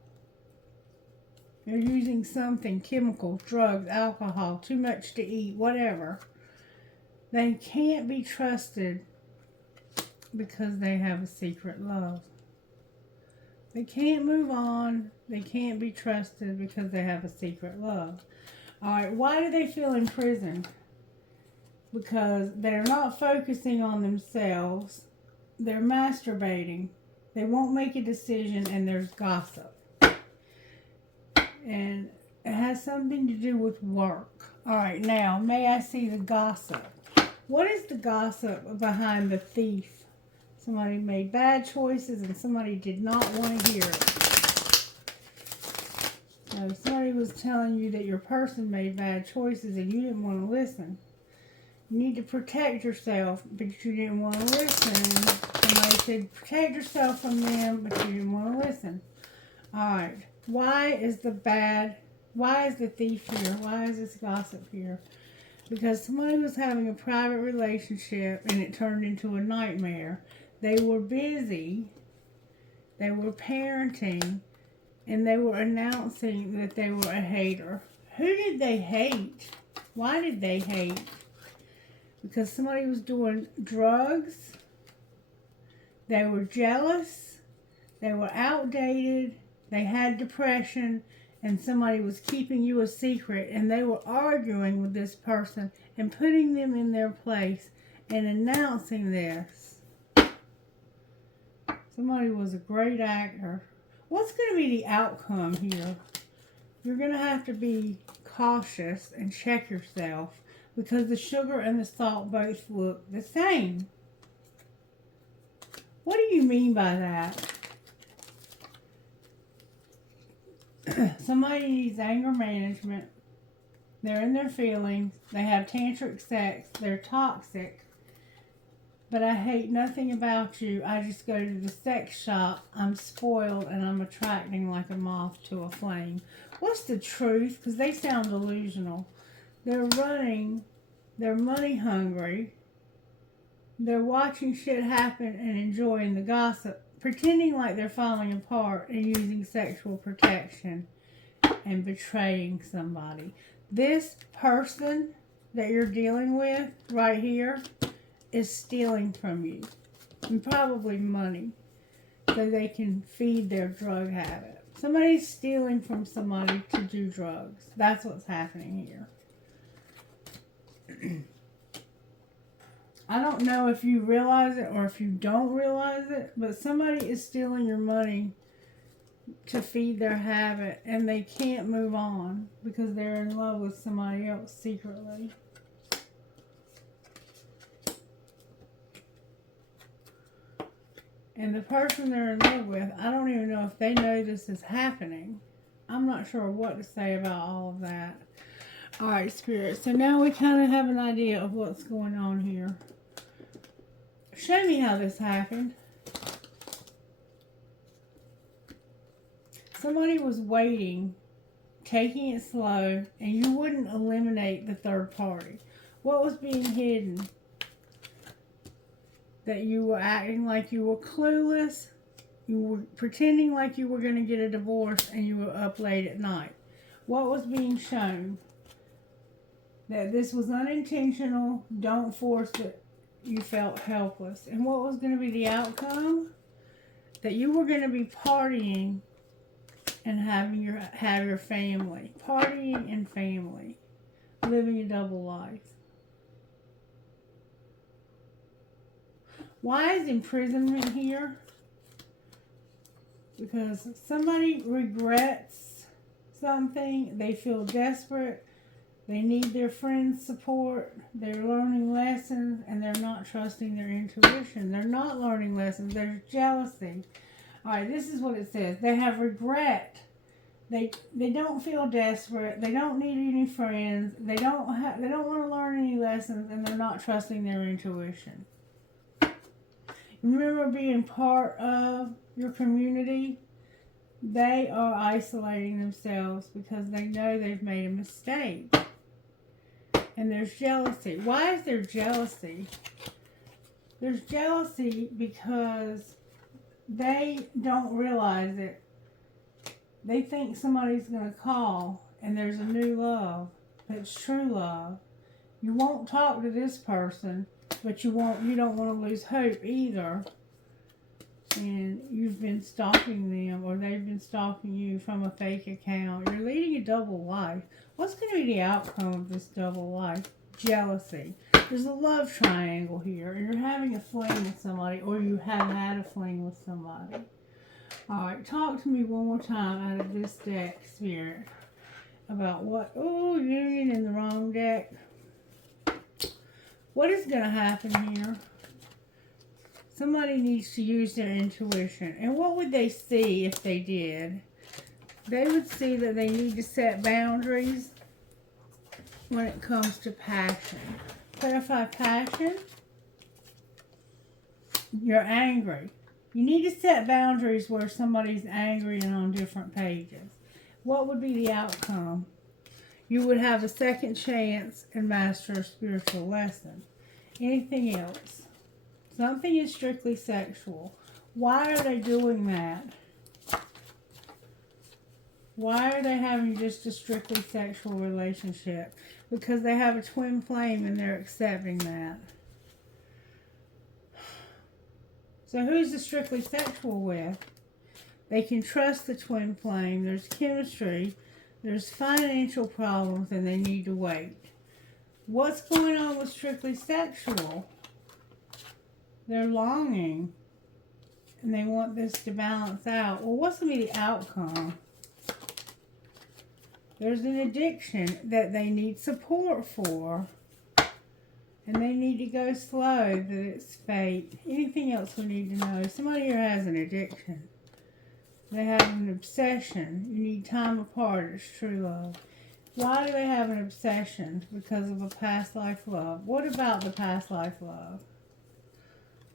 They're using something, chemicals, drugs, alcohol, too much to eat, whatever. They can't be trusted because they have a secret love. They can't move on. They can't be trusted because they have a secret love. Alright, why do they feel imprisoned? Because they're not focusing on themselves. They're masturbating. They won't make a decision, and there's gossip. And it has something to do with work. Alright, now, may I see the gossip? What is the gossip behind the thief? Somebody made bad choices and somebody did not want to hear it. So somebody was telling you that your person made bad choices and you didn't want to listen. You need to protect yourself, but you didn't want to listen. Somebody said protect yourself from them, but you didn't want to listen. Alright. Why is the bad Why is the thief here? Why is this gossip here? Because somebody was having a private relationship and it turned into a nightmare. They were busy, they were parenting, and they were announcing that they were a hater. Who did they hate? Why did they hate? Because somebody was doing drugs, they were jealous, they were outdated, they had depression, and somebody was keeping you a secret, and they were arguing with this person and putting them in their place and announcing this. Somebody was a great actor. What's going to be the outcome here? You're going to have to be cautious and check yourself because the sugar and the salt both look the same. What do you mean by that? Somebody needs anger management. They're in their feelings. They have tantric sex. They're toxic. But I hate nothing about you. I just go to the sex shop. I'm spoiled and I'm attracting like a moth to a flame. What's the truth? Because they sound delusional. They're running. They're money hungry. They're watching shit happen and enjoying the gossip, pretending like they're falling apart and using sexual protection and betraying somebody. This person that you're dealing with right here is stealing from you, and probably money, so they can feed their drug habit. Somebody's stealing from somebody to do drugs. That's what's happening here. I don't know if you realize it or if you don't realize it, but somebody is stealing your money to feed their habit, and they can't move on because they're in love with somebody else secretly. And the person they're in love with, I don't even know if they know this is happening. I'm not sure what to say about all of that. Alright, Spirit. So now we kind of have an idea of what's going on here. Show me how this happened. Somebody was waiting, taking it slow, and you wouldn't eliminate the third party. What was being hidden? That you were acting like you were clueless. You were pretending like you were going to get a divorce and you were up late at night. What was being shown? That this was unintentional. Don't force it. You felt helpless. And what was going to be the outcome? That you were going to be partying and have your family. Partying and family. Living a double life. Why is imprisonment here? Because somebody regrets something. They feel desperate. They need their friends' support. They're learning lessons and they're not trusting their intuition. They're not learning lessons. There's jealousy. Alright, this is what it says. They have regret. They don't feel desperate. They don't need any friends. They don't want to learn any lessons, and they're not trusting their intuition. Remember being part of your community? They are isolating themselves because they know they've made a mistake. And there's jealousy. Why is there jealousy? There's jealousy because they don't realize it. They think somebody's going to call and there's a new love. It's true love. You won't talk to this person, but you don't want to lose hope either. And you've been stalking them, or they've been stalking you from a fake account. You're leading a double life. What's going to be the outcome of this double life? Jealousy. There's a love triangle here. You're having a fling with somebody, or you have had a fling with somebody. Alright, talk to me one more time out of this deck, Spirit, about what... Oh, Union in the wrong deck. What is going to happen here? Somebody needs to use their intuition. And what would they see if they did? They would see that they need to set boundaries when it comes to passion. Clarify passion. You're angry. You need to set boundaries where somebody's angry and on different pages. what would be the outcome? You would have a second chance and master a spiritual lesson. Anything else? Something is strictly sexual. Why are they doing that? Why are they having just a strictly sexual relationship? Because they have a twin flame and they're accepting that. So who's the strictly sexual with? They can trust the twin flame. There's chemistry. There's financial problems and they need to wait. What's going on with strictly sexual? They're longing and they want this to balance out. Well, what's going to be the outcome? There's an addiction that they need support for. And they need to go slow, that it's fate. Anything else we need to know? Somebody here has an addiction. They have an obsession. You need time apart. It's true love. Why do they have an obsession? Because of a past life love. What about the past life love?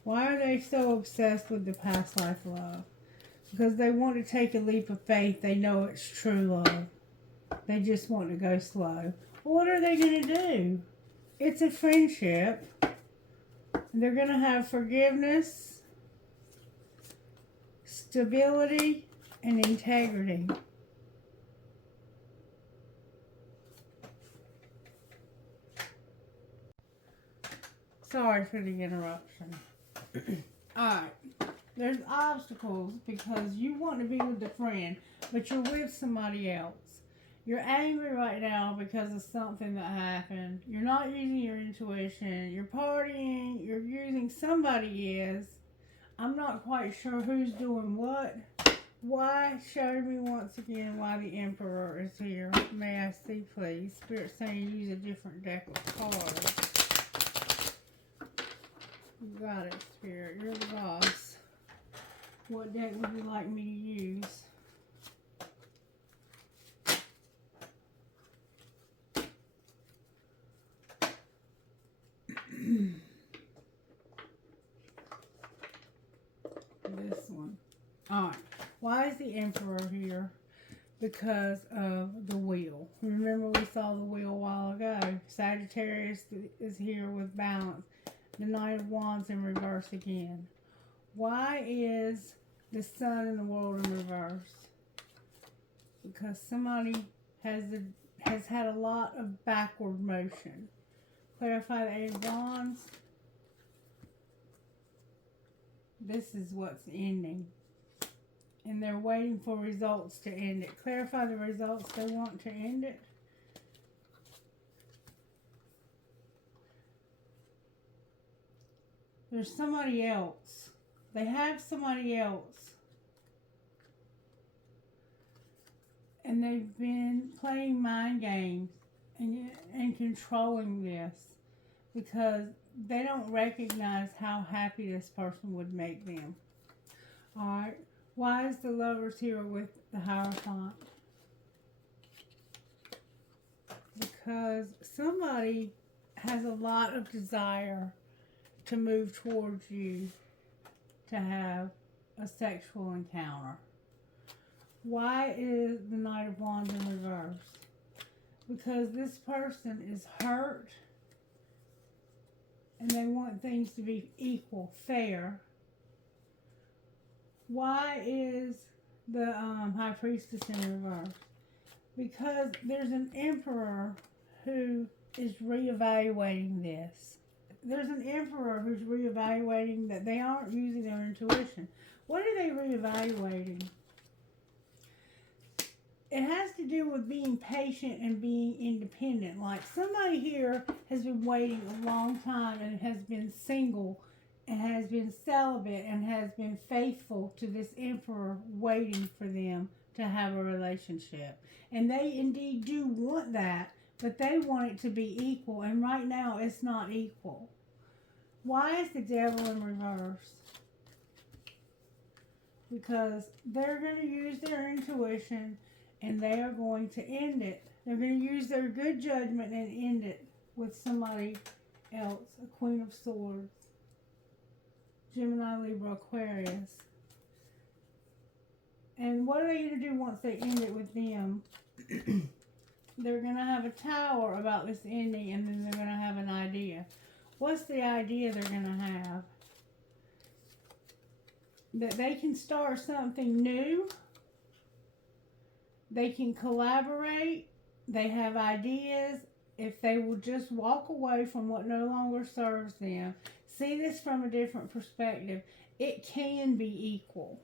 Why are they so obsessed with the past life love? Because they want to take a leap of faith. They know it's true love. They just want to go slow. What are they going to do? It's a friendship. They're going to have forgiveness, stability, and integrity. Sorry for the interruption. Alright. There's obstacles because you want to be with a friend, but you're with somebody else. You're angry right now because of something that happened. You're not using your intuition. You're partying. You're using somebody is. I'm not quite sure who's doing what. Why? Show me once again why the Emperor is here. May I see, please? Spirit saying use a different deck of cards. You got it, Spirit. You're the boss. What deck would you like me to use? This one. Alright. Why is the Emperor here? Because of the wheel. Remember we saw the wheel a while ago. Sagittarius is here with balance. The Knight of Wands in reverse again. Why is the Sun in the world in reverse? Because somebody has had a lot of backward motion. Clarify the Eight of Wands. This is what's ending. And they're waiting for results to end it. Clarify the results they want to end it. There's somebody else. They have somebody else. And they've been playing mind games and controlling this because they don't recognize how happy this person would make them. Alright. Why is the Lovers here with the Hierophant? Because somebody has a lot of desire to move towards you to have a sexual encounter. Why is the Knight of Wands in reverse? Because this person is hurt and they want things to be equal, fair. Why is the High Priestess in reverse? Because there's an Emperor who is reevaluating this. There's an Emperor who's reevaluating that they aren't using their intuition. What are they reevaluating? It has to do with being patient and being independent. Like somebody here has been waiting a long time and has been single and has been celibate and has been faithful to this Emperor waiting for them to have a relationship. And they indeed do want that, but they want it to be equal. And right now it's not equal. Why is the Devil in reverse? Because they're going to use their intuition and they are going to end it. They're going to use their good judgment and end it with somebody else. A Queen of Swords. Gemini, Libra, Aquarius. And what are they going to do once they end it with them? They're going to have a tower about this ending, and then they're going to have an idea. What's the idea they're going to have? That they can start something new. They can collaborate. They have ideas. If they will just walk away from what no longer serves them, see this from a different perspective, it can be equal.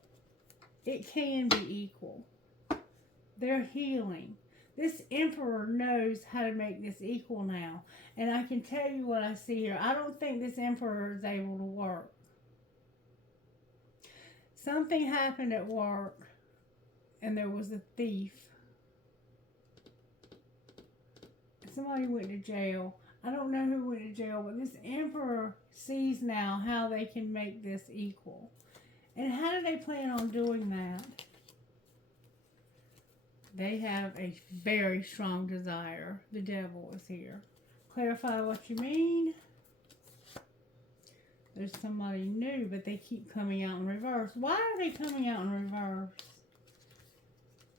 It can be equal. They're healing. This emperor knows how to make this equal now. And I can tell you what I see here. I don't think this emperor is able to work. Something happened at work, and there was a thief. Somebody went to jail. I don't know who went to jail, but this emperor sees now how they can make this equal. And how do they plan on doing that? They have a very strong desire. The devil is here. Clarify what you mean. There's somebody new, but they keep coming out in reverse. Why are they coming out in reverse?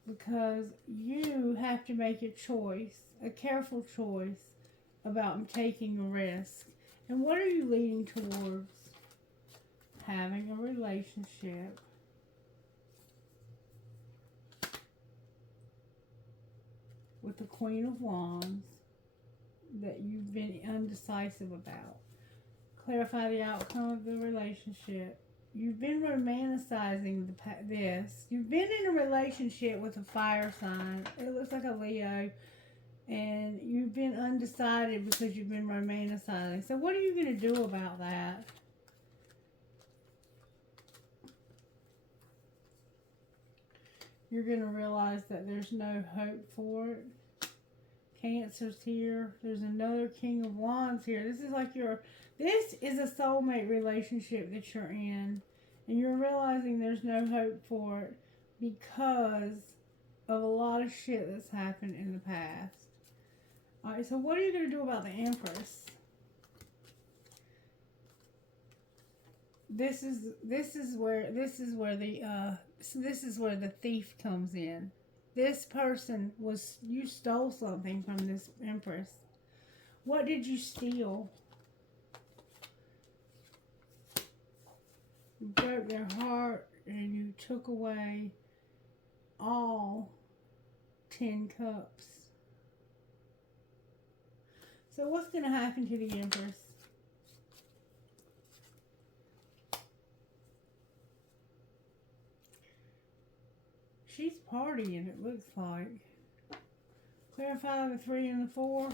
Because you have to make a choice, a careful choice about taking a risk. And what are you leading towards? Having a relationship. With the Queen of Wands that you've been undecisive about. Clarify the outcome of the relationship. You've been romanticizing this. You've been in a relationship with a fire sign. It looks like a Leo. And you've been undecided because you've been romanticizing. So what are you going to do about that? You're going to realize that there's no hope for it. Cancer's here. There's another King of Wands here. This is like this is a soulmate relationship that you're in. And you're realizing there's no hope for it because of a lot of shit that's happened in the past. Alright, so what are you going to do about the Empress? This is where the thief comes in. This person you stole something from this Empress. What did you steal? You broke their heart and you took away all 10 cups. So what's going to happen to the Empress? She's partying, it looks like. Clarify the 3 and the 4.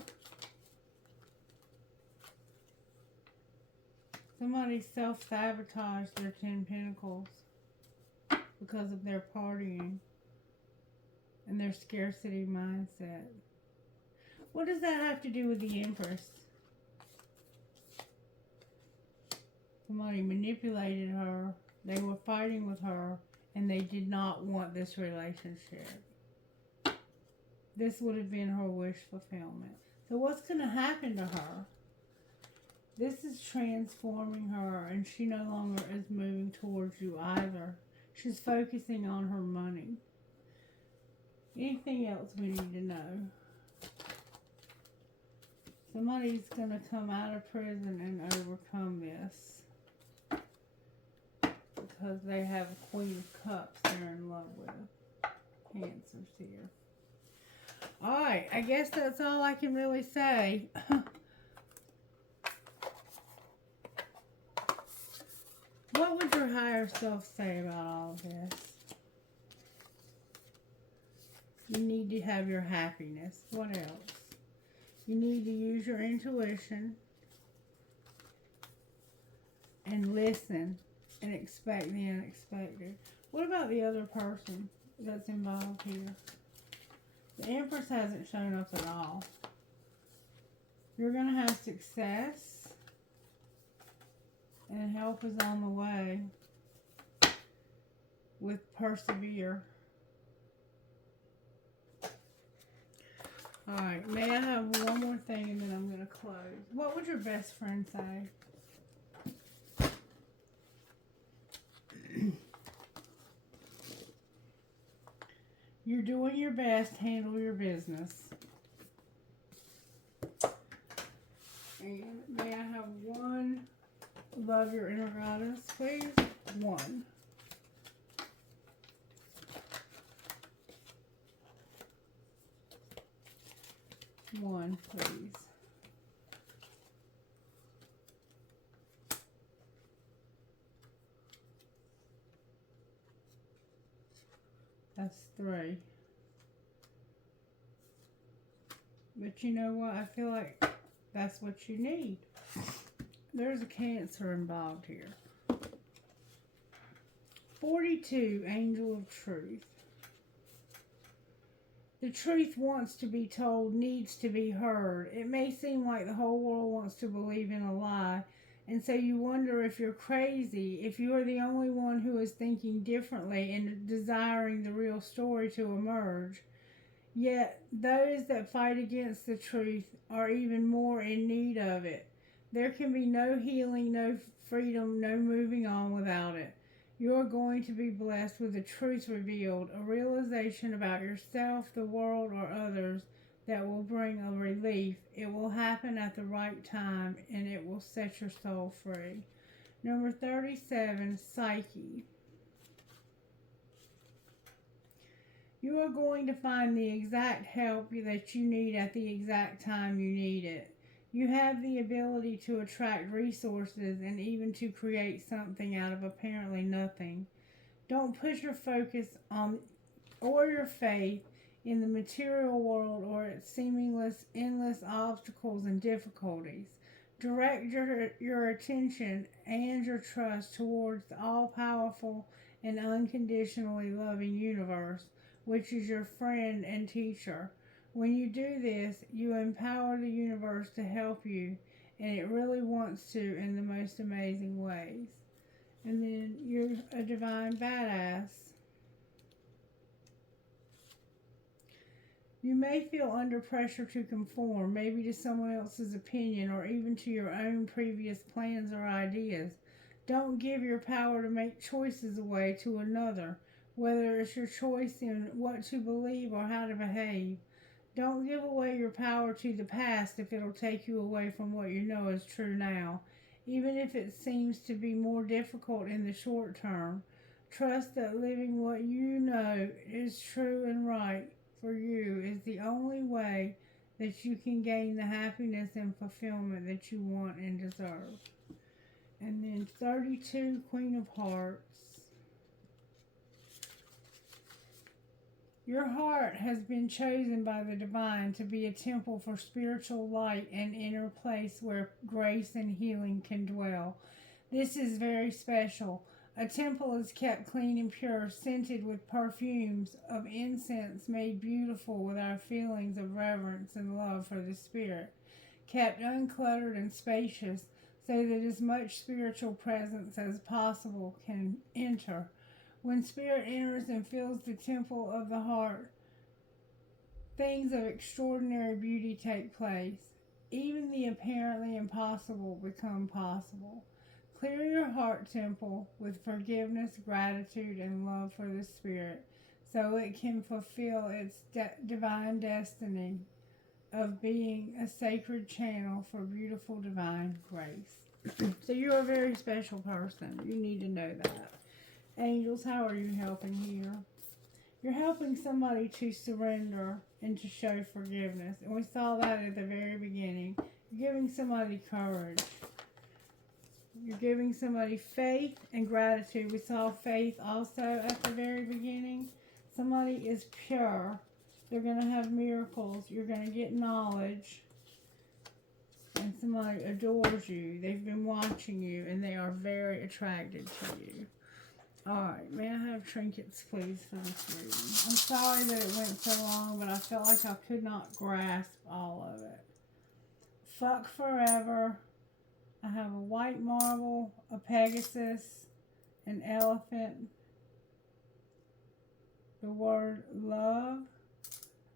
Somebody self-sabotaged their 10 Pentacles because of their partying and their scarcity mindset. What does that have to do with the Empress? Somebody manipulated her. They were fighting with her. And they did not want this relationship. This would have been her wish fulfillment. So what's going to happen to her? This is transforming her, and she no longer is moving towards you either. She's focusing on her money. Anything else we need to know? Somebody's going to come out of prison and overcome this. Because they have a Queen of Cups they're in love with. Cancer's here. Alright, I guess that's all I can really say. What would your higher self say about all of this? You need to have your happiness. What else? You need to use your intuition and listen. And expect the unexpected. What about the other person that's involved here? The Empress hasn't shown up at all. You're going to have success. And help is on the way. With persevere. Alright, may I have one more thing and then I'm going to close. What would your best friend say? You're doing your best. Handle your business. And may I have one? Love your inner guidance, please. One. One, please. That's three. But you know what? I feel like that's what you need. There's a Cancer involved here. 42, Angel of Truth. The truth wants to be told, needs to be heard. It may seem like the whole world wants to believe in a lie, and so you wonder if you're crazy, if you are the only one who is thinking differently and desiring the real story to emerge. Yet those that fight against the truth are even more in need of it. There can be no healing, no freedom, no moving on without it. You are going to be blessed with the truth revealed, a realization about yourself, the world, or others that will bring a relief. It will happen at the right time, and it will set your soul free. Number 37, Psyche. You are going to find the exact help that you need at the exact time you need it. You have the ability to attract resources and even to create something out of apparently nothing. Don't put your focus on or your faith in the material world or its seemingly endless obstacles and difficulties. Direct your attention and your trust towards the all-powerful and unconditionally loving universe, which is your friend and teacher. When you do this, you empower the universe to help you, and it really wants to in the most amazing ways. And then you're a divine badass. You may feel under pressure to conform, maybe to someone else's opinion or even to your own previous plans or ideas. Don't give your power to make choices away to another, whether it's your choice in what to believe or how to behave. Don't give away your power to the past if it'll take you away from what you know is true now, even if it seems to be more difficult in the short term. Trust that living what you know is true and right for you is the only way that you can gain the happiness and fulfillment that you want and deserve. And then 32, Queen of Hearts. Your heart has been chosen by the divine to be a temple for spiritual light and inner place where grace and healing can dwell. This is very special. A temple is kept clean and pure, scented with perfumes of incense, made beautiful with our feelings of reverence and love for the Spirit, kept uncluttered and spacious so that as much spiritual presence as possible can enter. When Spirit enters and fills the temple of the heart, things of extraordinary beauty take place. Even the apparently impossible become possible. Clear your heart temple with forgiveness, gratitude, and love for the Spirit so it can fulfill its divine destiny of being a sacred channel for beautiful divine grace. So you're a very special person. You need to know that. Angels, how are you helping here? You're helping somebody to surrender and to show forgiveness. And we saw that at the very beginning. You're giving somebody courage. You're giving somebody faith and gratitude. We saw faith also at the very beginning. Somebody is pure. They're going to have miracles. You're going to get knowledge. And somebody adores you. They've been watching you and they are very attracted to you. Alright, may I have trinkets, please, for this reading? I'm sorry that it went so long, but I felt like I could not grasp all of it. Fuck forever. I have a white marble, a Pegasus, an elephant, the word love,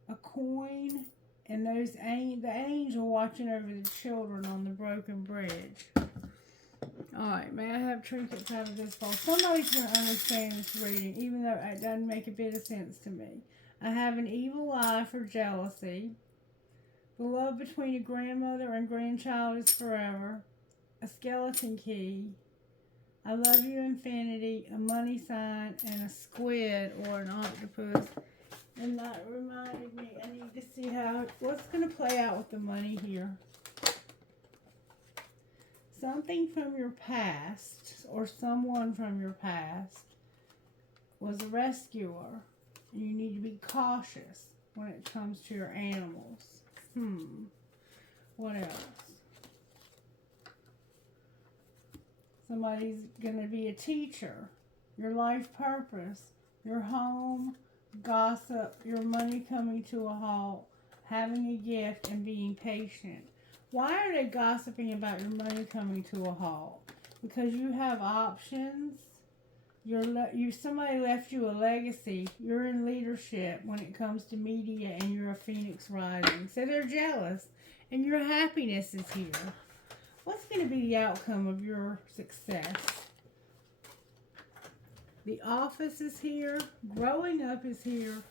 a coin, and the angel watching over the children on the broken bridge. Alright, may I have trinkets out of this bowl? Somebody's going to understand this reading, even though it doesn't make a bit of sense to me. I have an evil eye for jealousy. The love between a grandmother and grandchild is forever. A skeleton key. I love you, infinity. A money sign and a squid or an octopus. And that reminded me, I need to see what's going to play out with the money here. Something from your past or someone from your past was a rescuer. And you need to be cautious when it comes to your animals. What else? Somebody's going to be a teacher. Your life purpose. Your home. Gossip. Your money coming to a halt. Having a gift and being patient. Why are they gossiping about your money coming to a halt? Because you have options. Somebody left you a legacy. You're in leadership when it comes to media and you're a phoenix rising. So they're jealous and your happiness is here. What's going to be the outcome of your success? The office is here. Growing up is here.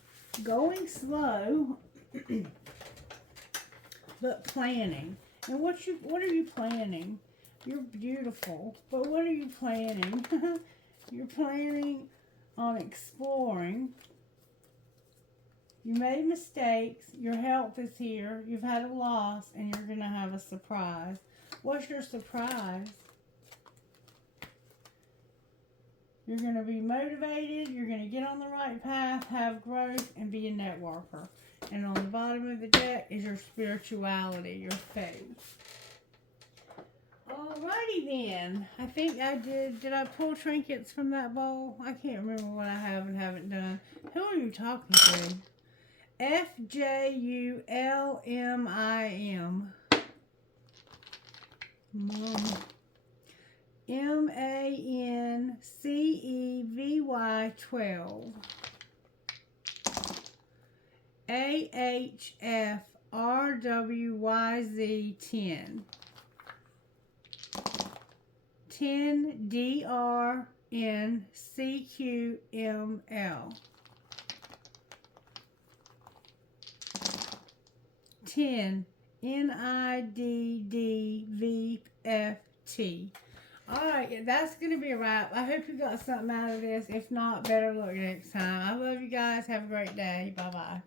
Going slow, but planning. And what are you planning? You're beautiful, but what are you planning? You're planning on exploring. You made mistakes. Your health is here. You've had a loss, and you're going to have a surprise. What's your surprise? You're going to be motivated. You're going to get on the right path, have growth, and be a networker. And on the bottom of the deck is your spirituality, your faith. Alrighty then. I think I did. Did I pull trinkets from that bowl? I can't remember what I have and haven't done. Who are you talking to? FJULMIM. Mom. MANCEVY 12. AHFRWYZ 10. 10DRNCQML. 10 NIDDVFT. Alright, that's going to be a wrap. I hope you got something out of this. If not, better luck next time. I love you guys. Have a great day. Bye-bye.